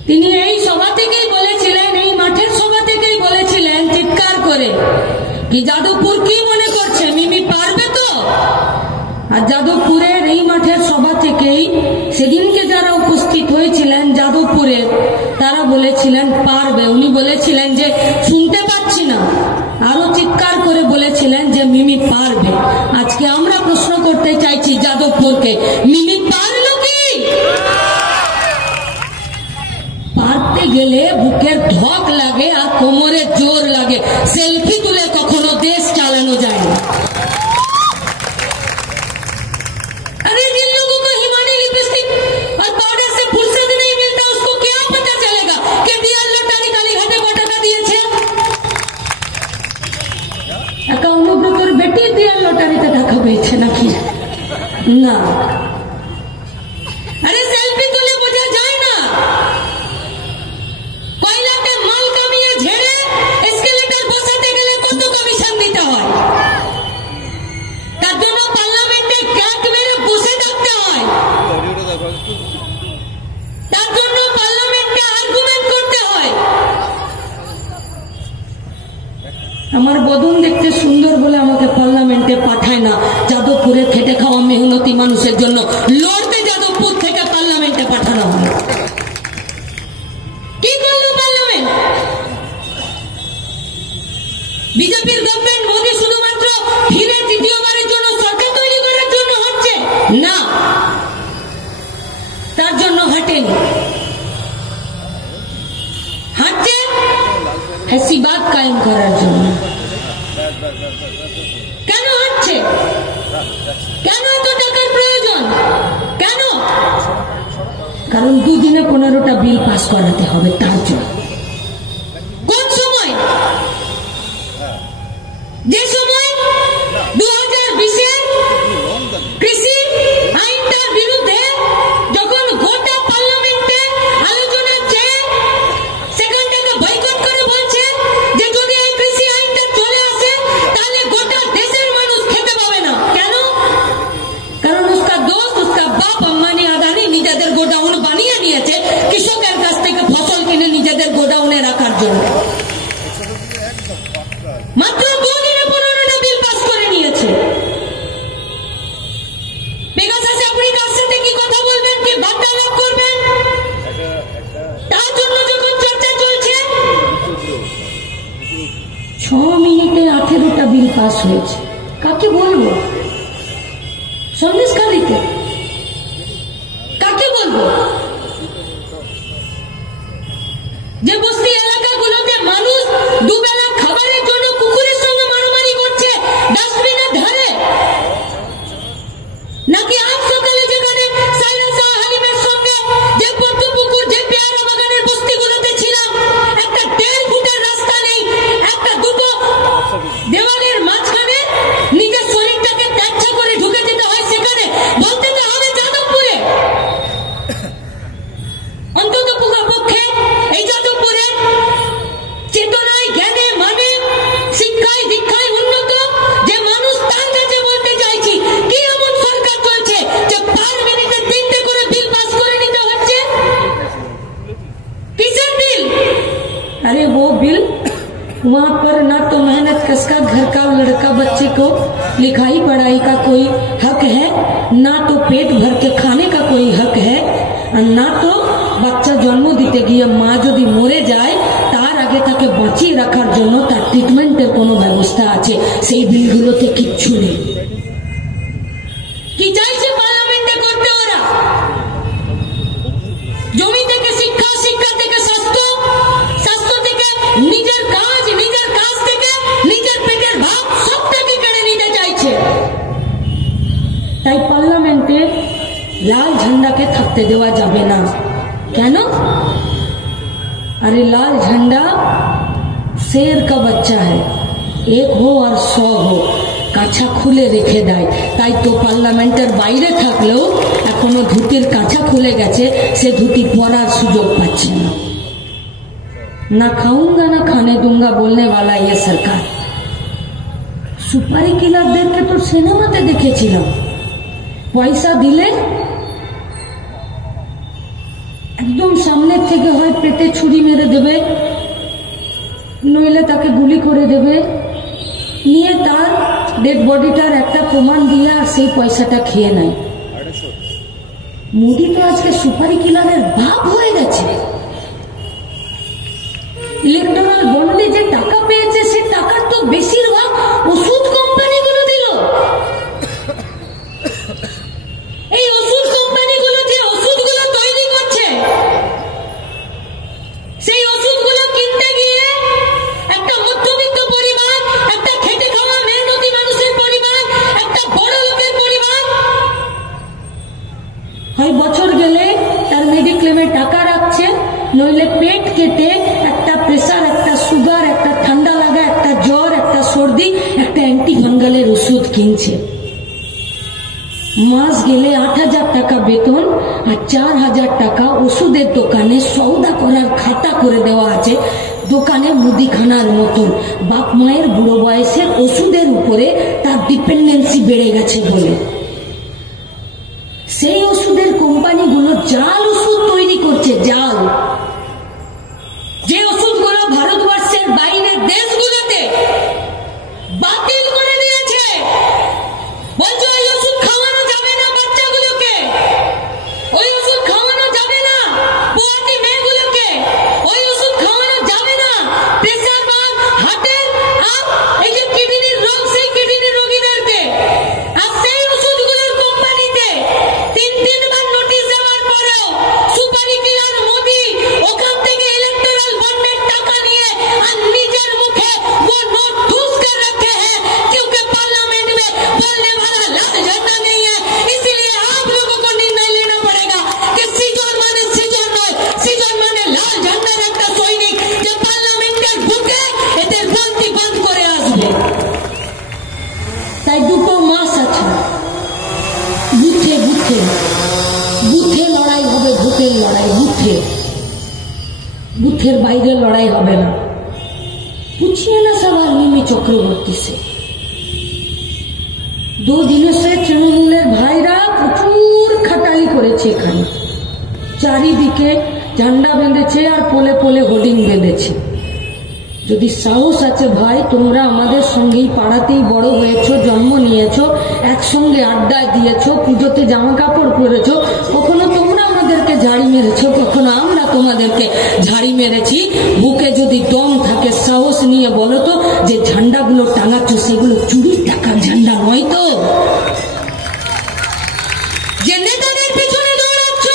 তিনি এই সভা থেকেই বলেছিলেন, এই মাঠের সভা থেকেই বলেছিলেন চিৎকার করে কি যাদবপুর কি মনে করছে, মিমি পারবে তো? আর যাদবপুরের এই মাঠের সভা থেকেই সেদিনকে যারা উপস্থিত হয়েছিলেন যাদবপুরের, তারা বলেছিলেন পারবে। উনি বলেছিলেন যে শুনতে পাচ্ছি না, আরো চিৎকার করে বলেছিলেন যে মিমি পারবে। আজকে আমরা প্রশ্ন করতে চাইছি যাদবপুরকে, মিমি পারল কি? পারতে গেলে বুকের ধক লাগে আর কোমরে জোর লাগে, সেলফি তুলে কখনো দেশ চালানো যায় না। अरे जिन लोगों को हिमानी लिपस्टिक और पाउडर से फुर्सत नहीं मिलता उसको क्या पता चलेगा कि डियर लटारी काली हाथे पटाका दिएছে। একা অনুব্রতর বেটি ডিয়ার লটারিতে টাকা পেয়েছে নাকি? না। আরে সেলফি তুলে বোঝা যায় না। কয়লাতে মাল কামিয়ে ঝেড়ে এসকেলেটর বসাতে গেলে কত কমিশন দিতে হয়। তার জন্য পার্লামেন্টে ক্যাট মেরে বসে থাকতে হয়, তার জন্য পার্লামেন্টে আর্গুমেন্ট করতে হয়। আমার বদন দেখতে সুন্দর বলে আমাকে পার্লামেন্টে পাঠায় না, যাদবপুরে খেটে খাওয়া মেহনতি মানুষের জন্য লড়তে যাদবপুর থেকে পার্লামেন্টে পাঠানো হয়। কি করলো পার্লামেন্ট? বিজেপির গভর্নমেন্ট, মোদী শুধুমাত্র ফিরে তৃতীয়বারের জন্য সরকার তৈরি করার জন্য হচ্ছে না, তার জন্য হাঁটেনি। হাঁটছে ফ্যাসিবাদ কায়েম করার জন্য। কেন হাঁটছে? কেন এত টাকার প্রয়োজন? কেন? কারণ দুদিনে 15টা বিল পাস করাতে হবে, তার জন্য। কোন সময়? যে সময় 2020-এর কৃষি আইনটার বিরুদ্ধে যখন গোটা পার্লামেন্টে আলোচনা চেয়ে সেখানটাকে বয়কট করে বলছে যে যদি এই কৃষি আইনটা চলে আসে তাহলে গোটা দেশের মানুষ খেতে পাবে না। কেন? কারণ उसका दोस्त, उसका बाप अंबानी आदानी নিজেদের গোডাউন বানিয়ে নিয়েছে কৃষকের কাছ থেকে ফসল কিনে নিজেদের গোডাউনে রাখার জন্য। মাত্র 2 দিনে 15টা বিল পাস করে নিয়েছে। পেগাসাসে আপনি কার সাথে 6 মিনিটে 18টা বিল পাস হয়েছে। কাকে বলবো? সন্দেশখালীতে কাকে বলবো? যে বস্তি এলাকাগুলোতে মানুষ দুবেলা খাবারের জন্য কুকুরের সঙ্গে মারামারি করছে ডাস্টবিনের ধারে, নাকি আজ সকালে যেখানে সাইরাসা হালিমের সঙ্গে যে পদ্মপুকুর যে পেয়ারা বাগানের বস্তিগুলোতে ছিলাম, একটা 1.5 ফুটের রাস্তা নেই, একটা দুটো দেওয়ালের মাঝখানে নিজের শরীরটাকে ত্যাচ্ছা করে ঢুকে যেতে হয়, সেখানে বলতে তো হবে যাদবপুরে। অন্তত পক্ষে এই যাদবপুরে চেতনায় জ্ঞানে মানে শিক্ষায় দীক্ষায় উন্নত যে মানুষ, তার কাছে বলতে চাইছি কি এমন সরকার চলছে যে পার মিনিটে 3টে করে বিল পাস করে নিতে হচ্ছে? किसर बिल? अरे वो बिल वहाँ पर ना तो मेहनत कस का घर का लड़का बच्चे को लिखाई पढ़ाई का कोई हक है, ना तो पेट भर के खाने का कोई हक है, और ना तो বাচ্চা জন্ম দিতে গিয়ে মা যদি মরে যায় তার আগে তাকে বাঁচিয়ে রাখার জন্য তার ট্রিটমেন্টের কোনো ব্যবস্থা আছে। সেই বিলগুলোতে কিচ্ছু নেই। কি চাইছে পার্লামেন্টে করতে ওরা? জমি থেকে শিক্ষা, শিক্ষা থেকে স্বাস্থ্য, স্বাস্থ্য থেকে নিজের কাজ, নিজের কাজ থেকে নিজের পেটের ভাত সবটাকে কেড়ে নিতে চাইছে। তাই পার্লামেন্টে লাল ঝান্ডাকে থাকতে দেওয়া যাবে না। কেন? अरे लाल झंडा शेर का बच्चा है, 1 हो और 100 हो, কাছা খুলে রেখে দেয়। তাই তো পার্লামেন্টের বাইরে থাকলেও এখনো ধুতির কাছা খুলে গেছে, সে ধুতি পরার সুযোগ পাচ্ছে না। না খাऊंगा না खाने दूंगा बोलने वाला ये सरकार। সুপারি কিলারদেরকে তো সিনেমাতে দেখেছিলাম, পয়সা দিলে একদম সামনে থেকে হয় পেটে ছুরি মেরে দেবে, নইলে তাকে গুলি করে দেবে, নিয়ে তার ডেড বডিটার একটা প্রমাণ দিয়ে আর সেই পয়সাটা খেয়ে নেয়। মোদি তো আজকে সুপারি কিলারের বাপ হয়ে গেছে। ইলেকট্রাল বন্ডে যে টাকা পেয়েছে সে টাকার তো বেশিরভাগ ওষুধ কোম্পানিগুলো দিল। এই ওষুধ কোম্পানিগুলো যে ওষুধগুলো তৈরি করছে, সেই ওষুধগুলো কিনতে গিয়ে একটা মধ্যবিত্ত পরিবার, একটা খেটে খাওয়া মেহনতি মানুষের পরিবার, একটা বড় লোকের পরিবার হয় বছর গেলে তার মেডিক্লেমে টাকা রাখছে, নইলে পেট কেটে একটা প্রেসার, একটা সুগার, একটা ঠান্ডা লাগা, একটা জ্বর, একটা সর্দি, একটা অ্যান্টিফাঙ্গালের ওষুধ কিনছে। মাস গেলে 8,000 টাকা বেতন আর 4,000 টাকা ওষুধের দোকানে সওদা করার খাতা করে দেওয়া আছে, দোকানে মুদিখানার মতন। বাপ মায়ের বুড়ো বয়সের ওষুধের উপরে তার ডিপেন্ডেন্সি বেড়ে গেছে বলে সেই ওষুধের কোম্পানিগুলো জাল ওষুধ তৈরি করছে, জাল। যে ওষুধগুলো ভারতবর্ষের বাইরের দেশগুলোতে বাতিল করে দিয়েছে, বলছে ওই ওষুধ খাওয়ানো যাবে না বাচ্চাগুলোকে, ওই ওষুধ খাওয়ানো যাবে না পোয়াতি মেয়েগুলোকে, ওই ওষুধ খাওয়ানো যাবে না প্রেসার বা হার্টের এই যে কিডনির রোগ, সেই কিডনির রোগীদেরকে। আর সেই ওষুধগুলোর কোম্পানিতে 3 বার নোটিশ দেওয়ার পরেও সুপারি কিলার মোদি ওখান থেকে ইলেকট্রাল বন্ডের টাকা নিয়ে আর নিজের মুখে वो नोट ठूस कर रखे हैं, क्योंकि पार्लियामेंट में बोलने वाला लाल झंडा नहीं है। इसलिए आप लोगों को निर्णय लेना पड़ेगा कि सीजन माने लाल झंडार একটা সৈনিক যে পার্লামেন্টের বুকে এদের বন্দি বন্ধ করে আসবে। তাই 2 মাস আছে, বুথে বুথে বুথে লড়াই হবে, ভোটের লড়াই বুথে, বুথের বাইরে লড়াই হবে না। पूछिए ना सवाल मिमी चक्रवर्ती से। 2 দিনों से তৃণমূলের ভাইরা প্রচুর খাটালি করেছে, এখানে চারিদিকে ঝান্ডা বেঁধেছে আর পোলে পোলে হোর্ডিং বেঁধেছে। যদি সাহস আছে ভাই, তোমরা আমাদের সঙ্গেই পাড়াতেই বড় হয়েছো, জন্ম নিয়েছো, একসঙ্গে আড্ডা দিয়েছো, পুজোতে জামা কাপড় পরেছো, কখনো তোমরা আমাদেরকে ঝাড়ি মেরেছো, কখনো আমরা তোমাদেরকে ঝাড়ি মেরেছি। বুকে যদি দম থাকে সাহস নিয়ে বলো তো, যে ঝান্ডাগুলো টাঙাচ্ছ সেগুলো চুরির টাকার ঝান্ডা নয় তো? যে নেতাদের পিছনে দৌড়াচ্ছ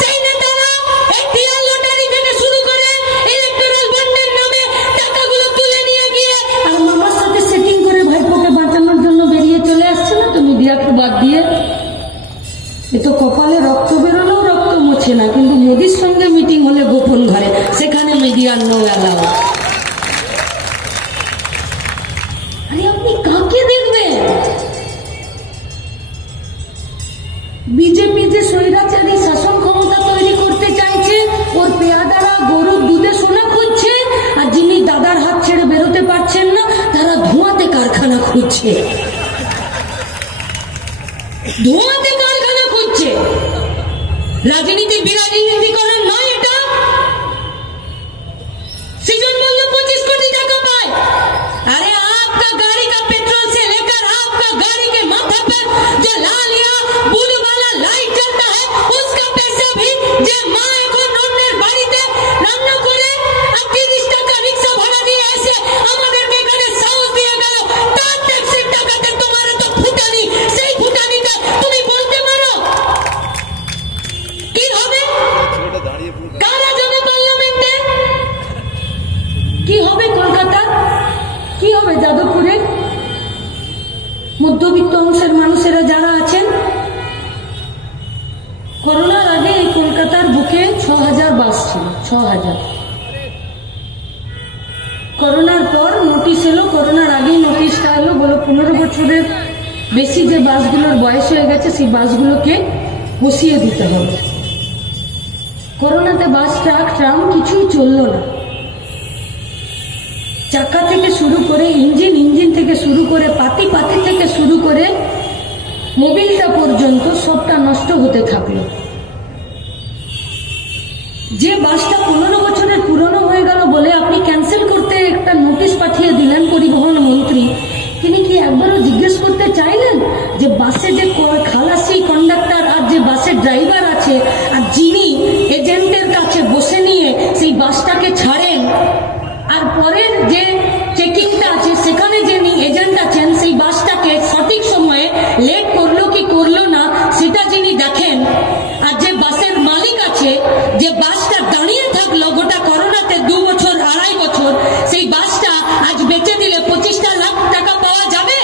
সেই নেতারা এখতিয়ার লটারি থেকে শুরু করে ইলেকট্রাল বন্ডের নামে টাকাগুলো তুলে নিয়ে গিয়ে আর মামার সাথে সেটিং করে ভাইপোকে বাঁচানোর জন্য বেরিয়ে চলে আসছে না তো মিডিয়াকে বাদ দিয়ে। এ তো কপালে রক্ত বেরোলেও রক্ত মোছে না, কিন্তু মোদির সঙ্গে মিটিং হলে গোপন ঘরে, সেখানে মিডিয়ার নো অ্যালাউ। আরে আপনি কাকে দেখবেন? বিজেপি যে স্বৈরাচারী শাসন ক্ষমতা তৈরি করতে চাইছে, ওর পেয়াদারা গরুর দুধে সোনা খুঁজছে, আর যিনি দাদার হাত ছেড়ে বেরোতে পারছেন না তারা ধোঁয়াতে কারখানা খুঁজছে, ধোঁয়াতে কারখানা খুঁজছে। রাজনীতি বিরাজনীতিকরণ নয় এটা। সৃজন মূল্য 25 কোটি টাকা পায়। अरे आपका गाड़ी का पेट्रोल से लेकर आपका गाड़ी के माथा पर जो लाल या ब्लू वाला लाइट जलता है उसका पैसा भी যে মা এখন অন্যের বাড়িতে রান্না করে 30 টাকা রিক্সা ভাড়া দিয়ে এসে আমাদেরকে এখানে সাহস দিয়ে গেল, তার ট্যাক্সের টাকাতে তোমার তো ফুটানি, সেই ফুটানিটা তুমি বলতে পারো কি হবে? কারা যাবে পার্লামেন্টে? কি হবে কলকাতা? কি হবে যাদবপুরে? মধ্যবিত্ত অংশের মানুষেরা যারা আছেন, করোনার আগে এই কলকাতার বুকে 6000 বাস ছিল, 6000। করোনার পর নোটিশ এলো, করোনার আগেই নোটিশটা এলো, বলো 15 বছরের বেশি যে বাসগুলোর বয়স হয়ে গেছে সেই বাসগুলোকে বসিয়ে দিতে হবে। করোনাতে বাস, ট্রাক, ট্রাম কিছুই চললো না। চাকা থেকে শুরু করে ইঞ্জিন, ইঞ্জিন থেকে শুরু করে পাতি, পাতি থেকে শুরু করে মোবিলটা পর্যন্ত সবটা নষ্ট হতে থাকলো। যে বাসটা 15 বছরের পুরনো হয়ে গেল বলে আপনি ক্যান্সেল করতে একটা নোটিশ পাঠিয়ে দিলেন পরিবহন মন্ত্রী, তিনি কি একবারও জিজ্ঞেস করতে চাইলেন যে বাসে যে খালাসি কন্ডাক্টর আর যে বাসের ড্রাইভার আছে আর যিনি এজেন্টের কাছে বসে নিয়ে সেই বাসটাকে ছাড়েন, আর পরের যে চেকিংটা আছে সেখানে যিনি এজেন্ট আছেন সেই বাসটাকে সঠিক সময়ে লেট করলো কি করলো না সেটা যিনি দেখেন, আর যে বাসের মালিক আছে যে বাসটা দাঁড়িয়ে থাকলো গোটা করোনাতে 2 বছর 2.5 বছর, সেই বাসটা আজ বেচে দিলে 25 লাখ টাকা পাওয়া যাবে?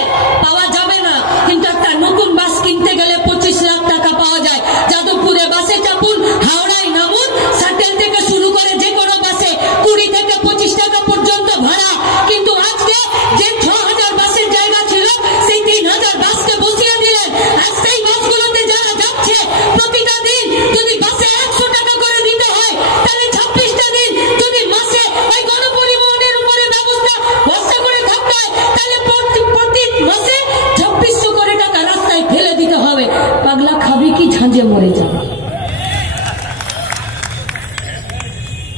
পাওয়া যাবে না। কিন্তু একটা নতুন বাস কিনতে গেলে 25 লাখ টাকা পাওয়া যায়। যাদবপুরে বাসে চাপুন, হাওড়ায় নামুন, শাটেল থেকে শুরু করে যে কোনো বাসে 20 থেকে 25 টাকা পর্যন্ত ভাড়া। কিন্তু আজকে যে 6000 বাসের জায়গা ছিল সেই 3000 বাসকে বসিয়ে দিলেন। আর সেই বাসগুলোতে যারা যাচ্ছে প্রতিটা দিন যদি বাসে 100 টাকা করে দিতে হয়, তাহলে 26টা দিন যদি মাসে ওই গণপরিবহনের উপরে ব্যবস্থা ভরসা করে থাকতে হয়, তাহলে প্রতি মাসে 2600 করে টাকা রাস্তায় ফেলে দিতে হবে। পাগলা খাবি কি ঝাঁঝে মরে যাবে?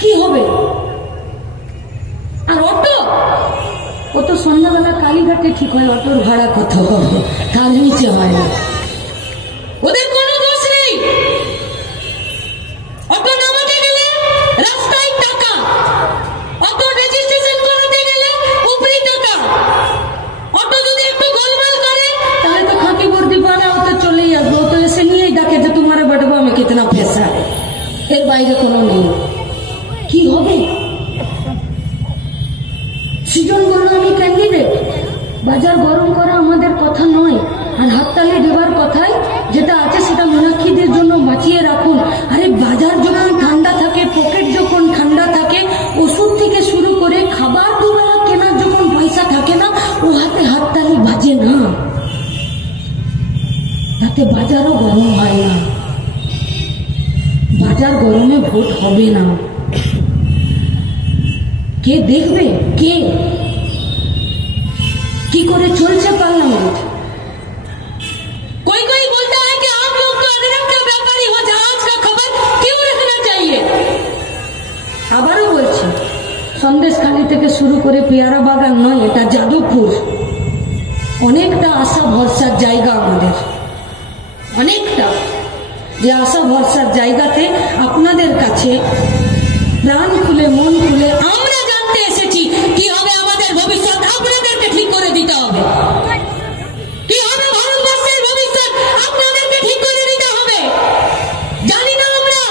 কি হবে? আর অটো, ও তো সন্ধ্যাবেলা কালীঘাটে ঠিক হয়, অটোর ভাড়া কত, তার নিচে হয় না। ওদের কোনো দোষ নেই। অটো নামাতে গেলে রাস্তায় টাকা, অটো রেজিস্ট্রেশন করাতে গেলে উপরি টাকা, অটো যদি একটু গোলমাল করে তাহলে তো খাকি বর্দি পানা ও তো চলেই আসবে, ও তো এসে নিয়েই ডাকে যে তোমারে বটবো আমি কিতনা পেশা, এর বাইরে কোনো নেই। কি হবে? সৃজন বলল আমি ক্যান্ডিডেট, বাজার গরম করা আমাদের কথা নয়, আর হাততালি দেবার কথাই যেটা আছে সেটা মীনাক্ষীদের জন্য বাঁচিয়ে রাখুন। আরে বাজার যখন ঠান্ডা থাকে, পকেট যখন ঠান্ডা থাকে, ওষুধ থেকে শুরু করে খাবার দুবেলা কেনার যখন পয়সা থাকে না, ও হাতে হাততালি বাজে না, তাতে বাজারও গরম হয় না। বাজার গরমে ভোট হবে না। কে দেখবে? কে কি করে চলছে পার্লামেंट? कोई कोई बोलता है कि आप लोग तो अदरक का व्यापारी हो, जहाज का खबर क्यों रखना चाहिए? আবারও বলছি, সন্দেশখালী থেকে শুরু করে পেয়ারা বাগান নয়, এটা যাদবপুর। অনেকটা আশা ভরসার জায়গা আমাদের, অনেকটা। যে আশা ভরসার জায়গাতে আপনাদের কাছে প্রাণ খুলে মন খুলে আমরা জানতে এসেছি কি হবে আমাদের ভবিষ্যৎ আপনাদেরকে ঠিক করে দিতে হবে। কি হবে ভারতবর্ষের ভবিষ্যৎ আপনাদেরকে ঠিক করে দিতে হবে। জানি না আমরা,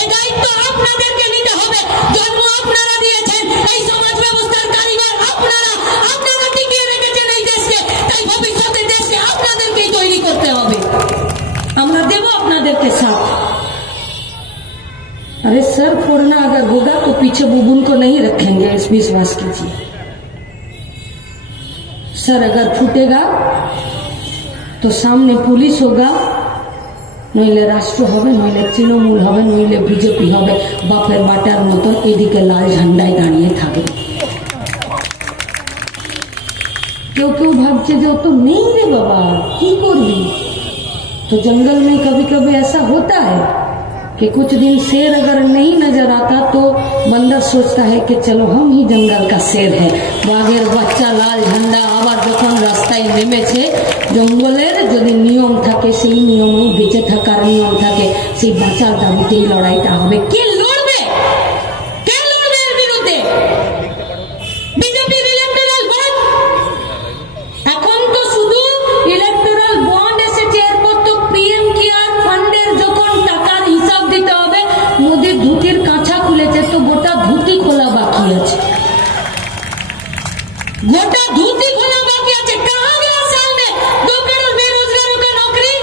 এই দায়িত্ব আপনাদেরকে নিতে হবে। জন্ম আপনারা দিয়েছেন, এই সমাজ ব্যবস্থার কারিগর আপনারা, আপনারা টিকিয়ে রেখেছেন এই দেশকে, তাই ভবিষ্যতের দেশকে আপনাদেরকেই তৈরি করতে হবে। আমরা দেব আপনাদেরকে साथ। अरे सर फोड़ना अगर होगा तो पीछे बुबुन को नहीं रखेंगे, इस विश्वास कीजिए। सर अगर फूटेगा तो सामने पुलिस होगा, नইলে রাষ্ট্র হবে, নইলে তৃণমূল হবে, নইলে বিজেপি হবে, বাপের বাটার মতন এদিকে লাল ঝান্ডায় দাঁড়িয়ে থাকবে। কেউ কেউ ভাবছে যে ও তো নেই রে বাবা, কি করবি। तो जंगल में कभी कभी ऐसा होता है कि कुछ दिन शेर अगर नहीं नजर आता तो बंदर सोचता है कि चलो हम ही जंगल का शेर है। बाघेर बच्चा लाल झंडा आबार যখন রাস্তায় নেমেছে, জঙ্গলের যদি নিয়ম থাকে সেই নিয়মে বেঁচে থাকার নিয়ম থাকে, সেই বাঁচার দাবিতেই লড়াইটা হবে। কে লড়বে? কে লড়বে এর বিরুদ্ধে? বিজেপির ইলেকটরাল বন্ড। এখন তো শুধু ইলেকটরাল বন্ড এসেছে, এরপর তো পিএম কেয়ার ফান্ডের যখন টাকার হিসাব দিতে হবে, মোদির ধুতির কাঁচা খুলেছে তো গোটা ধুতি খোলা বাকি আছে। গোটা धोती खोला बाकी है। कहाँ गया साल में 2 करोड़ बेरोजगारों का नौकरी?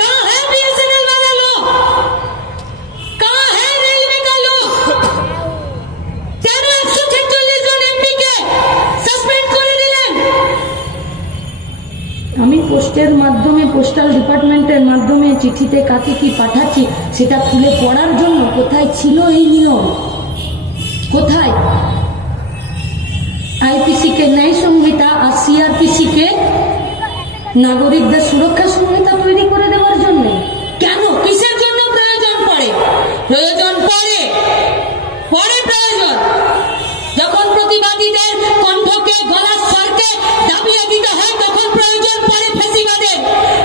कहाँ है बीएसएनएल वाला लोग? कहाँ है रेलवे का लोग? 146 জন এমপি কে সাসপেন্ড করে দিলেন। আমি পোস্টের মাধ্যমে, পোস্টাল ডিপার্টমেন্টের মাধ্যমে চিঠিতে কাকে কি পাঠাচ্ছি সেটা খুলে পড়ার জন্য কোথায় ছিল এই নিয়ম? কোথায়? आईपीसी के न्याय संहिता और सीआरपीसी के नागरिकদের সুরক্ষা সংহিতা তৈরি করে দেওয়ার জন্য। কেন? কিসের জন্য প্রয়োজন পড়ে? প্রয়োজন পড়ে প্রয়োজন যখন প্রতিবাদীদের কণ্ঠকে, গলার স্বরকে দাবিয়ে দিতে হয়, তখন প্রয়োজন পড়ে ফ্যাসিবাদের।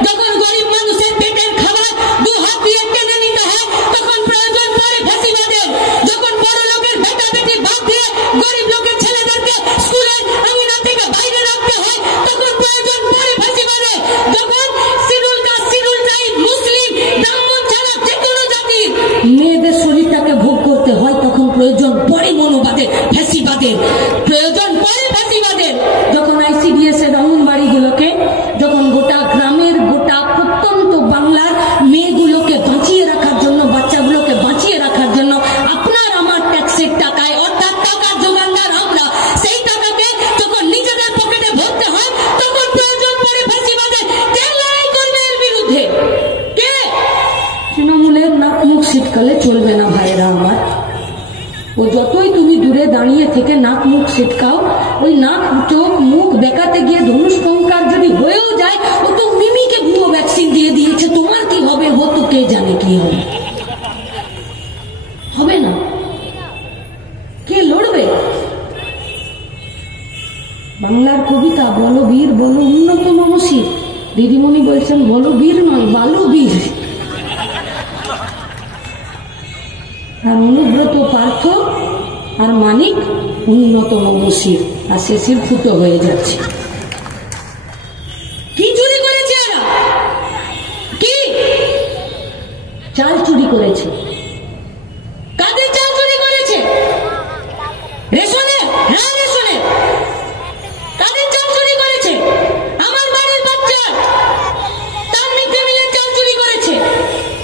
যখন গরিব মানুষের পেটের খাবার 2 হাত দিয়ে টেনে নিতে হয়, তখন প্রয়োজন পড়ে ফ্যাসিবাদের। যখন বড় লোকের বেটা বেটি বাদ দিয়ে গরিব লোকের ছেলেদেরকে স্কুলের আঙিনা থেকে বাইরে রাখতে হয়, তখন প্রয়োজন পড়ে ফ্যাসিবাদের। যখন শিডিউল কাস্ট, শিডিউল ট্রাইব, মুসলিম, ব্রাহ্মণ ছাড়া যে কোনো জাতির মেয়েদের শরীরটাকে ভোগ করতে হয়, তখন প্রয়োজন পড়ে মনোবাদের, ফ্যাসিবাদের। প্রয়োজন পড়ে ফ্যাসিবাদের। যখন আইসিডিএস এর অঙ্গনবাড়িগুলোকে, যখন গোটা গ্রামের, গোটা প্রত্যন্ত বাংলার মেয়েগুলোকে বাঁচিয়ে রাখার জন্য, বাচ্চাগুলোকে বাঁচিয়ে রাখার জন্য আপনার আমার ট্যাক্সের টাকায়, অর্থাৎ টাকার যোগানদার আমরা, সেই টাকাকে যখন নিজেদের পকেটে ভরতে হয়, তখন প্রয়োজন পড়ে ফ্যাসিবাদের। কে লড়াই করবে এর বিরুদ্ধে? কে? তৃণমূলের নাক মুখ ছিটকালে চলবে না ভাইরা আমার। ও যতই তুমি দূরে দাঁড়িয়ে থেকে নাক মুখ ছিটকাও, ওই নাক চোখ মুখ দেখাতে গিয়ে ধনুষ টঙ্কার যদি হয়েও যায়, ও তো মিমিকে ভুয়ো ভ্যাকসিন দিয়ে দিয়েছে। তোমার কি হবে? ও তো কে জানে কি হবে। হবে না। কে লড়বে? বাংলার কবিতা বলো বীর বলো উন্নত মমশির, দিদিমণি বলছেন বলো বীর নয় বালু বীর। আর অনুব্রত পার্থ আর মানিক উন্নত মমশির, আর শেষের ফুটো হয়ে যাচ্ছে। কি চুরি করেছে এরা? কি চাল চুরি করেছে? কাদের চাল চুরি করেছে? রেশনের? হ্যাঁ রেশনের। কাদের চাল চুরি করেছে? আমার বাড়ির বাচ্চা তার মিড ডে মিলের চাল চুরি করেছে।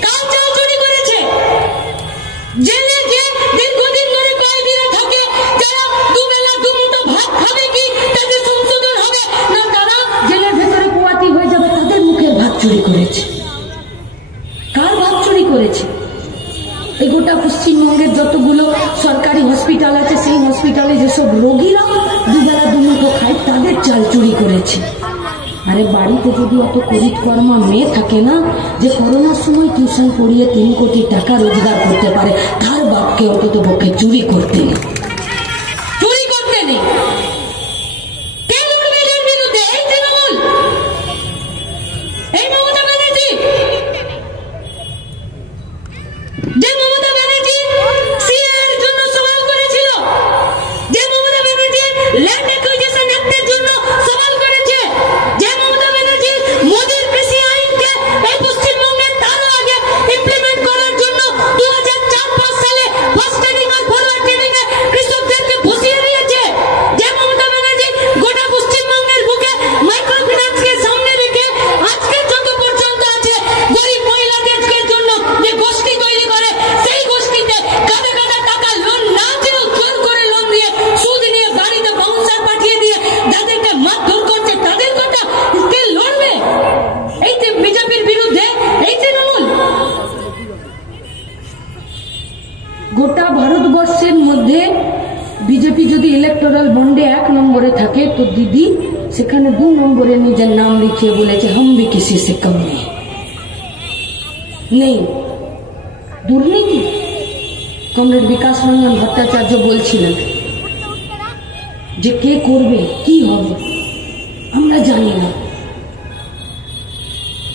কার চাল চুরি করেছে? জেলে যে দীর্ঘদিন ধরে কয়েদিরা থাকে, যারা দুবেলা দুমুঠো ভাত খাবে কি তাদের সংশোধন হবে না, তারা জেলের ভেতরে পোয়াতি হয়ে যাবে, তাদের মুখের ভাত চুরি করেছে। কার ভাত চুরি করেছে? এই গোটা পশ্চিমবঙ্গের যতগুলো সরকারি হসপিটাল আছে, সেই হসপিটালে যেসব রোগীরা দুবেলা দুমুঠো খায়, তাদের চাল চুরি করেছে। আরে বাড়িতে যদি অত করিতকর্মা মেয়ে থাকে না, যে করোনার সময় টিউশন পড়িয়ে 3 কোটি টাকা রোজগার করতে পারে, তার বাপকে অন্তত পক্ষে চুরি করতে নেই। চুরি করতে নেই। কে লড়বে এর বিরুদ্ধে? এই তৃণমূল, এই মমতা ব্যানার্জি। নম্বরে থাকে তো দিদি সেখানে 2 নম্বরে নিজের নাম লিখিয়ে বলেছে हम भी किसी से कम नहीं। দুর্নীতি কমরেড বিকাশ রঞ্জন ভট্টাচার্য বলছিলেন যে কে করবে কি হবে আমরা জানি না।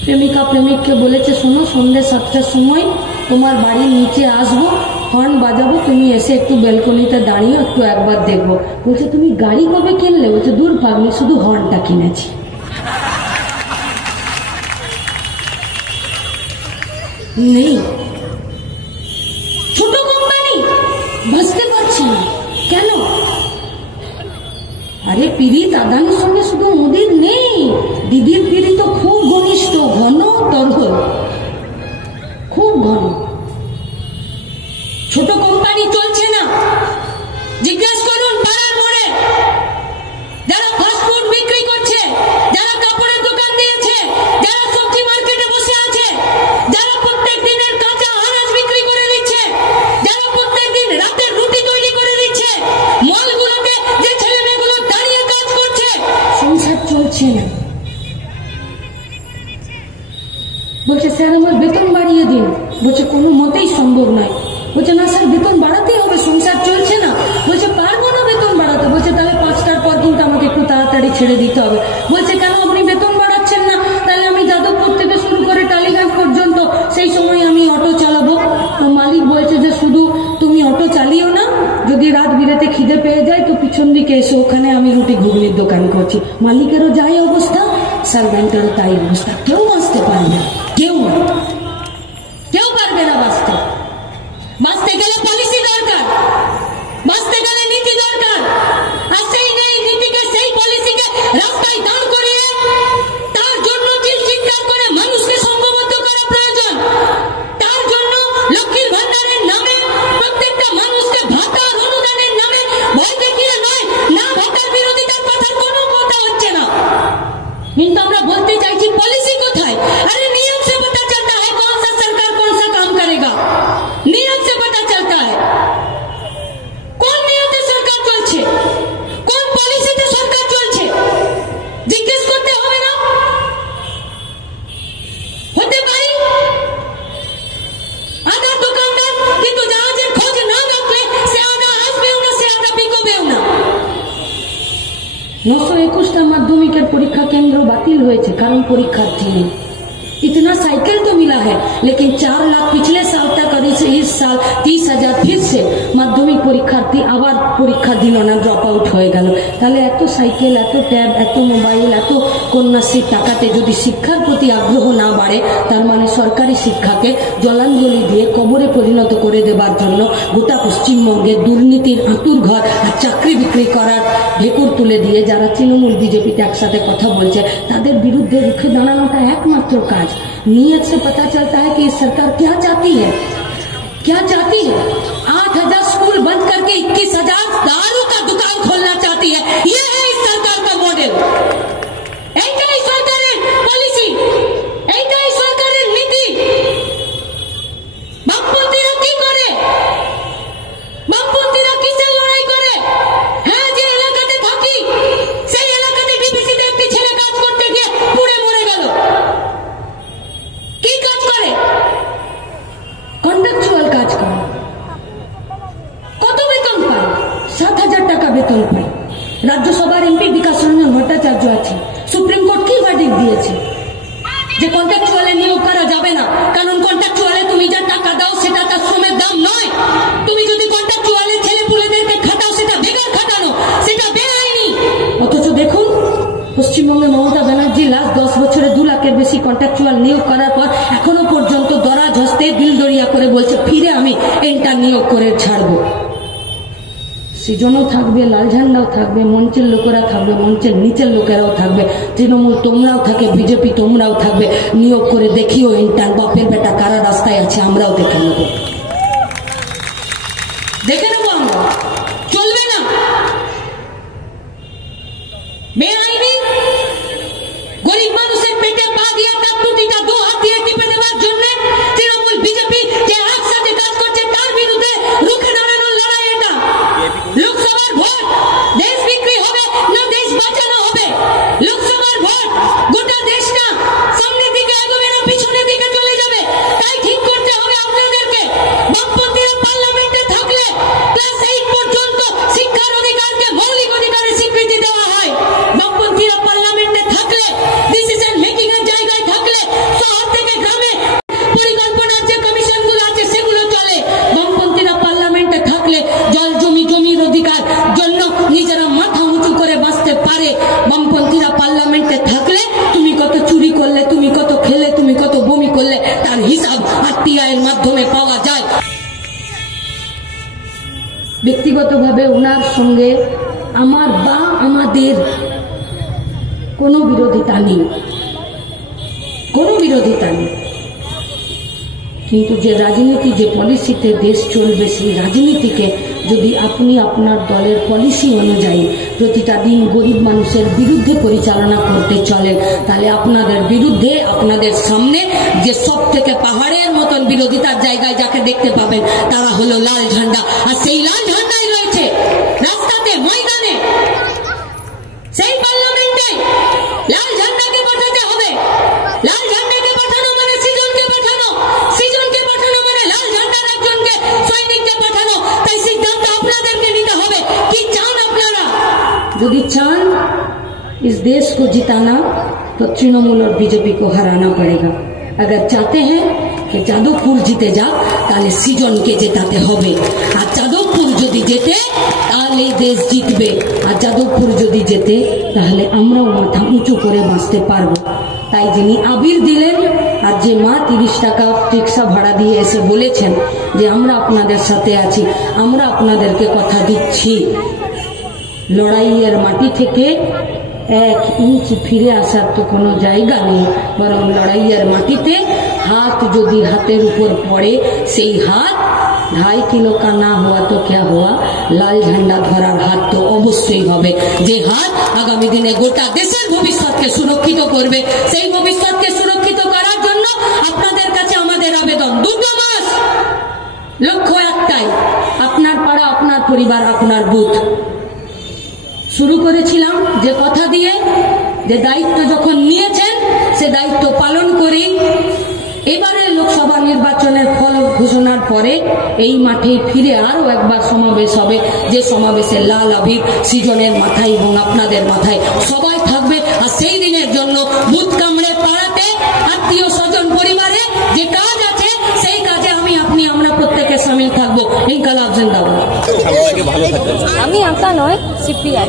প্রেমিকা প্রেমিককে বলেছে শোনো সন্ধ্যে 7টার সময় তোমার বাড়ির নিচে আসবো, হর্ন বাজাবো, তুমি এসে একটু ব্যালকনিতে দাঁড়িয়ে একটু একবার দেখবো। বলছে তুমি গাড়ি কবে কিনলে? বলছে দূর পাগলি, শুধু হর্নটা কিনেছি। নেই ছোট কোম্পানি বাঁচতে পারছে না কেন? আরে পীড়িত আদানির সঙ্গে শুধু মোদির নেই, দিদির পীড়িত তো খুব ঘনিষ্ঠ, ঘন তরল, খুব ঘন। ছোট কোম্পানি চলছে না। জিজ্ঞেস করুন পাড়ার মোড়ে যারা ফাস্টফুড বিক্রি করছে, যারা কাপড়ের দোকান দিয়েছে, যারা সবজি মার্কেটে বসে আছে, যারা প্রত্যেক দিনের কাঁচা আনাজ বিক্রি করে দিচ্ছে, যারা প্রত্যেক দিন রাতের রুটি তৈরি করে দিচ্ছে, মলগুলোতে যে ছেলে মেয়েগুলো দাঁড়িয়ে কাজ করছে, সংসার চলছে না। বলছে স্যার আমার বেতন বাড়িয়ে দিন। বলছে কোনো মতেই সম্ভব নয়। বলছে না স্যার বেতন বাড়াতেই হবে, সংসার চলছে না। বলছে পারবো না বেতন বাড়াতে। বলছে তাহলে 5টার পর কিন্তু আমাকে একটু তাড়াতাড়ি ছেড়ে দিতে হবে। বলছে কেন আপনি বেতন বাড়াচ্ছেন না? তাহলে আমি যাদবপুর থেকে শুরু করে টালিগঞ্জ পর্যন্ত সেই সময় আমি অটো চালাবো। মালিক বলছে যে শুধু তুমি অটো চালিও না, যদি রাত বিরেতে খিদে পেয়ে যায় তো পিছন দিকে এসে ওখানে আমি রুটি ঘুগনির দোকান করছি। মালিকেরও যাই অবস্থা, সার্ভেন্টেরও তাই অবস্থা। কেউ বাঁচতে পারবে না, কেউ পারবে না বাঁচতে। বাঁচতে গেলে পলিসি দরকার, বাঁচতে গেলে নীতি দরকার। আর সেই নেই নীতিকে, সেই পলিসিকে রাস্তায় দাঁড় করিয়ে তার জন্য চিৎকার করে মানুষকে সংঘবদ্ধ করা প্রয়োজন। তার জন্য লক্ষ্মীর ভান্ডারের নামে প্রত্যেকটা মানুষকে ভাতার অনুদানের নামে ভয় দেখিয়ে নয়, না ভাতার বিরোধিতার কথার কোনো কথা হচ্ছে না। কিন্তু আমরা বলতে চাইছি পলিসি কোথায়? আরে নিয়ম से पता चलता है कौन सा सरकार कौन सा काम करेगा। नियम से पता चलता है কোন নিয়মে সরকার চলছে, কোন পলিসিতে সরকার চলছে। জিজ্ঞেস করতে হবে না? হতে পারে আদা দোকানদার কিন্তু জাহাজের খোঁজ না রাখলে সে আদা আসবেও না, সে আদা বিকবেও না। 921টা মাধ্যমিকের পরীক্ষা কেন্দ্র বাতিল হয়েছে কারণ পরীক্ষার্থী নেই। इतना साइकिल तो मिला है लेकिन 4 लाख पिछले साल तक और इस साल 30,000 फिर से माध्यमिक परीक्षार्थी আবার পরীক্ষা দিল না, ড্রপ আউট হয়ে গেল। তাহলে এত সাইকেল, এত ট্যাব, এত মোবাইল, এত কন্যাশ্রীর টাকাতে যদি শিক্ষার প্রতি আগ্রহ না বাড়ে, তার মানে সরকারি শিক্ষাকে জলাঞ্জলি দিয়ে কবরে পরিণত করে দেবার জন্য গোটা পশ্চিমবঙ্গে দুর্নীতির আঁতুর ঘর আর চাকরি বিক্রি করার ঢেকুর তুলে দিয়ে যারা তৃণমূল বিজেপিতে একসাথে কথা বলছে তাদের বিরুদ্ধে রুখে দাঁড়ানোটা একমাত্র কাজ। नीयत से पता चलता है कि सरकार क्या चाहती है, क्या चाहती है। 8,000 स्कूल बंद करके 21,000 दारू का दुकान खोलना चाहती है। ये है इस सरकार का मॉडल, এইটাই সরকারের পলিসি, এইটাই সরকারের নীতি। বামপন্থীরা কি করে? বামপন্থীরা কিসের লড়াই করে? হ্যাঁ, যে এলাকাতে থাকি সেই এলাকাতে ডিবিসিতে একটি ছেলে কাজ করতে গিয়ে পুড়ে মরে গেল। কি কাজ করে? কন্ট্রাকচুয়াল কাজ করে। কত বেতন পায়? 7,000 টাকা বেতন পায়। রাজ্যসভার এমপি বিকাশ রঞ্জন ভট্টাচার্য আছে। সুপ্রিম কোর্ট কি ভার্ডিক্ট দিয়েছে যে কন্ট্রাকচুয়ালে নিয়োগ করা যাবে না, কারণ কন্ট্রাকচুয়ালে তুমি যা টাকা দাও সেটা তার শ্রমের দাম নয়। তুমি যদি কন্ট্রাকচুয়ালে ছেলে পুলেদেরকে খাটাও সেটা বেকার খাটানো, সেটা বেআইনি। অথচ দেখুন পশ্চিমবঙ্গে মমতা ব্যানার্জি লাস্ট 10 বছরে 2 লাখের বেশি কন্ট্রাকচুয়াল নিয়োগ করার পর এখনো পর্যন্ত দরাজ হস্তে দিলদরিয়া করে বলছে ফিরে আমি এন্টার নিয়োগ করে ছাড়বো। সৃজনও থাকবে, লাল ঝান্ডাও থাকবে, মঞ্চের লোকেরা থাকবে, মঞ্চের নিচের লোকেরাও থাকবে, তৃণমূল তোমরাও থাকে, বিজেপি তোমরাও থাকবে। নিয়োগ করে দেখিও এন্টার বাপের বেটা কারা রাস্তায় আছে, আমরাও দেখে নেব, দেখে নেবো আমরা। চলবে না বেআইনি। গরিব মানুষের পেটে পা দিয়া তার টুটিটা 2 হাত দিয়ে টিপে দেওয়ার জন্য তৃণমূল বিজেপি যে একসাথে কাজ করছে তার বিরুদ্ধে রুখে দাঁড়ানোর লড়াই এটা। লোকসভার ভোট দেশ বিক্রি হবে, ব্যক্তিগতভাবে ওনার সঙ্গে আমার বা আমাদের কোনো বিরোধিতা নেই, কোনো বিরোধিতা নেই। কিন্তু যে রাজনীতি, যে পলিসিতে দেশ চলবে, সেই রাজনীতিকে যদি আপনি আপনার দলের পলিসি অনুযায়ী প্রতিটা দিন গরিব মানুষের বিরুদ্ধে পরিচালনা করতে চলেন, তাহলে আপনাদের বিরুদ্ধে, আপনাদের সামনে যে সব থেকে পাহাড়ের মতন বিরোধিতার জায়গায় যাকে দেখতে পাবেন তারা হলো লাল ঝান্ডা। আর সেই লাল ঝান্ডাই রয়েছে রাস্তাতে, ময়দানে, সেই পার্লামেন্টে। লাল ঝান্ডাকে পাঠাতে হবে। লাল ঝান্ডাকে পাঠানো মানে সৃজনকে পাঠানো, সৃজনকে পাঠানো মানে লাল ঝান্ডার একজনকে সৈনিককে পাঠানো। তাই সিদ্ধান্ত আপনাদেরকে নিতে হবে, কি চান আপনারা। যদি চান इस देश को जिताना तो तृणमूल और बीजेपी को हराना पड़ेगा। अगर चाहते हैं कि যাদবপুর জিতে যাক তাহলে সৃজনকে জেতাতে হবে। আর যাদবপুর যদি জেতে তাহলে দেশ জিতবে, আর যাদবপুর যদি জেতে তাহলে আমরাও মাথা উঁচু করে বাঁচতে পারবো। তাই যিনি আবির দিলেন আর যে মা 30 টাকা রিক্সা ভাড়া দিয়ে এসে বলেছেন যে আমরা আপনাদের সাথে আছি, আমরা আপনাদেরকে কথা দিচ্ছি, লড়াইয়ের মাটি থেকে 1 ইঞ্চ ফিরে আসার তো কোনো জায়গা নেই, বরং লড়াইয়ের মাটিতে হাত যদি হাতের উপর পড়ে, সেই হাত 2.5 কিলো का ना हुआ तो क्या हुआ, লাল ঝান্ডা ধরার হাত তো অবশ্যই হবে, যে হাত আগামী দিনে গোটা দেশের ভবিষ্যৎকে সুরক্ষিত করবে। সেই ভবিষ্যৎকে সুরক্ষিত করার জন্য আপনাদের কাছে আমাদের আবেদন, 2 মাস, লক্ষ্য একটাই, আপনার পাড়া, আপনার পরিবার, আপনার বুথ। শুরু করেছিলাম যে কথা দিয়ে, যে দায়িত্ব যখন নিয়েছেন সে দায়িত্ব পালন করি। এবারে লোকসভা নির্বাচনের ফল ঘোষণার পরে এই মাঠে ফিরে আরো একবার সমাবেশ হবে, যে সমাবেশে লাল আবির সৃজনের মাথায় এবং আপনাদের মাথায় সবাই থাকবে। আর সেই দিনের জন্য বুথ কামড়ে পাড়াতে, আত্মীয় স্বজন পরিবারে যে কাজ আছে সেই কাজে আমরা প্রত্যেকে সামিল থাকবো। ইনকালাব জিন্দাবাদ। আমি আঁকা নয়, সিপিআই।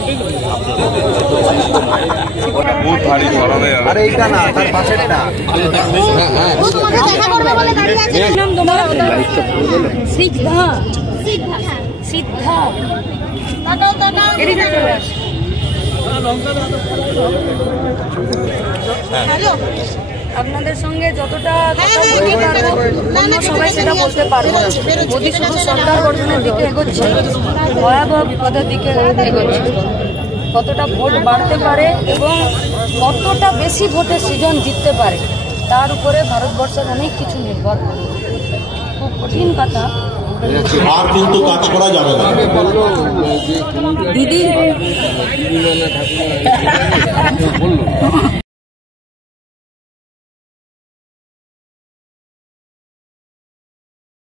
আপনাদের সঙ্গে যতটা কথা বলতে পারবো, অন্য সবাই সেটা বলতে পারবো। মোদী শুধু সরকার গঠনের দিকে এগোচ্ছে, ভয়াবহ বিপদের দিকে এগোচ্ছে। কতটা ভোট বাড়তে পারে এবং কতটা বেশি ভোটে সৃজন জিততে পারে তার উপরে ভারতবর্ষের অনেক কিছু নির্ভর করে। খুব কঠিন কথা, আর কিন্তু কাজ করা যাবে না। দিদি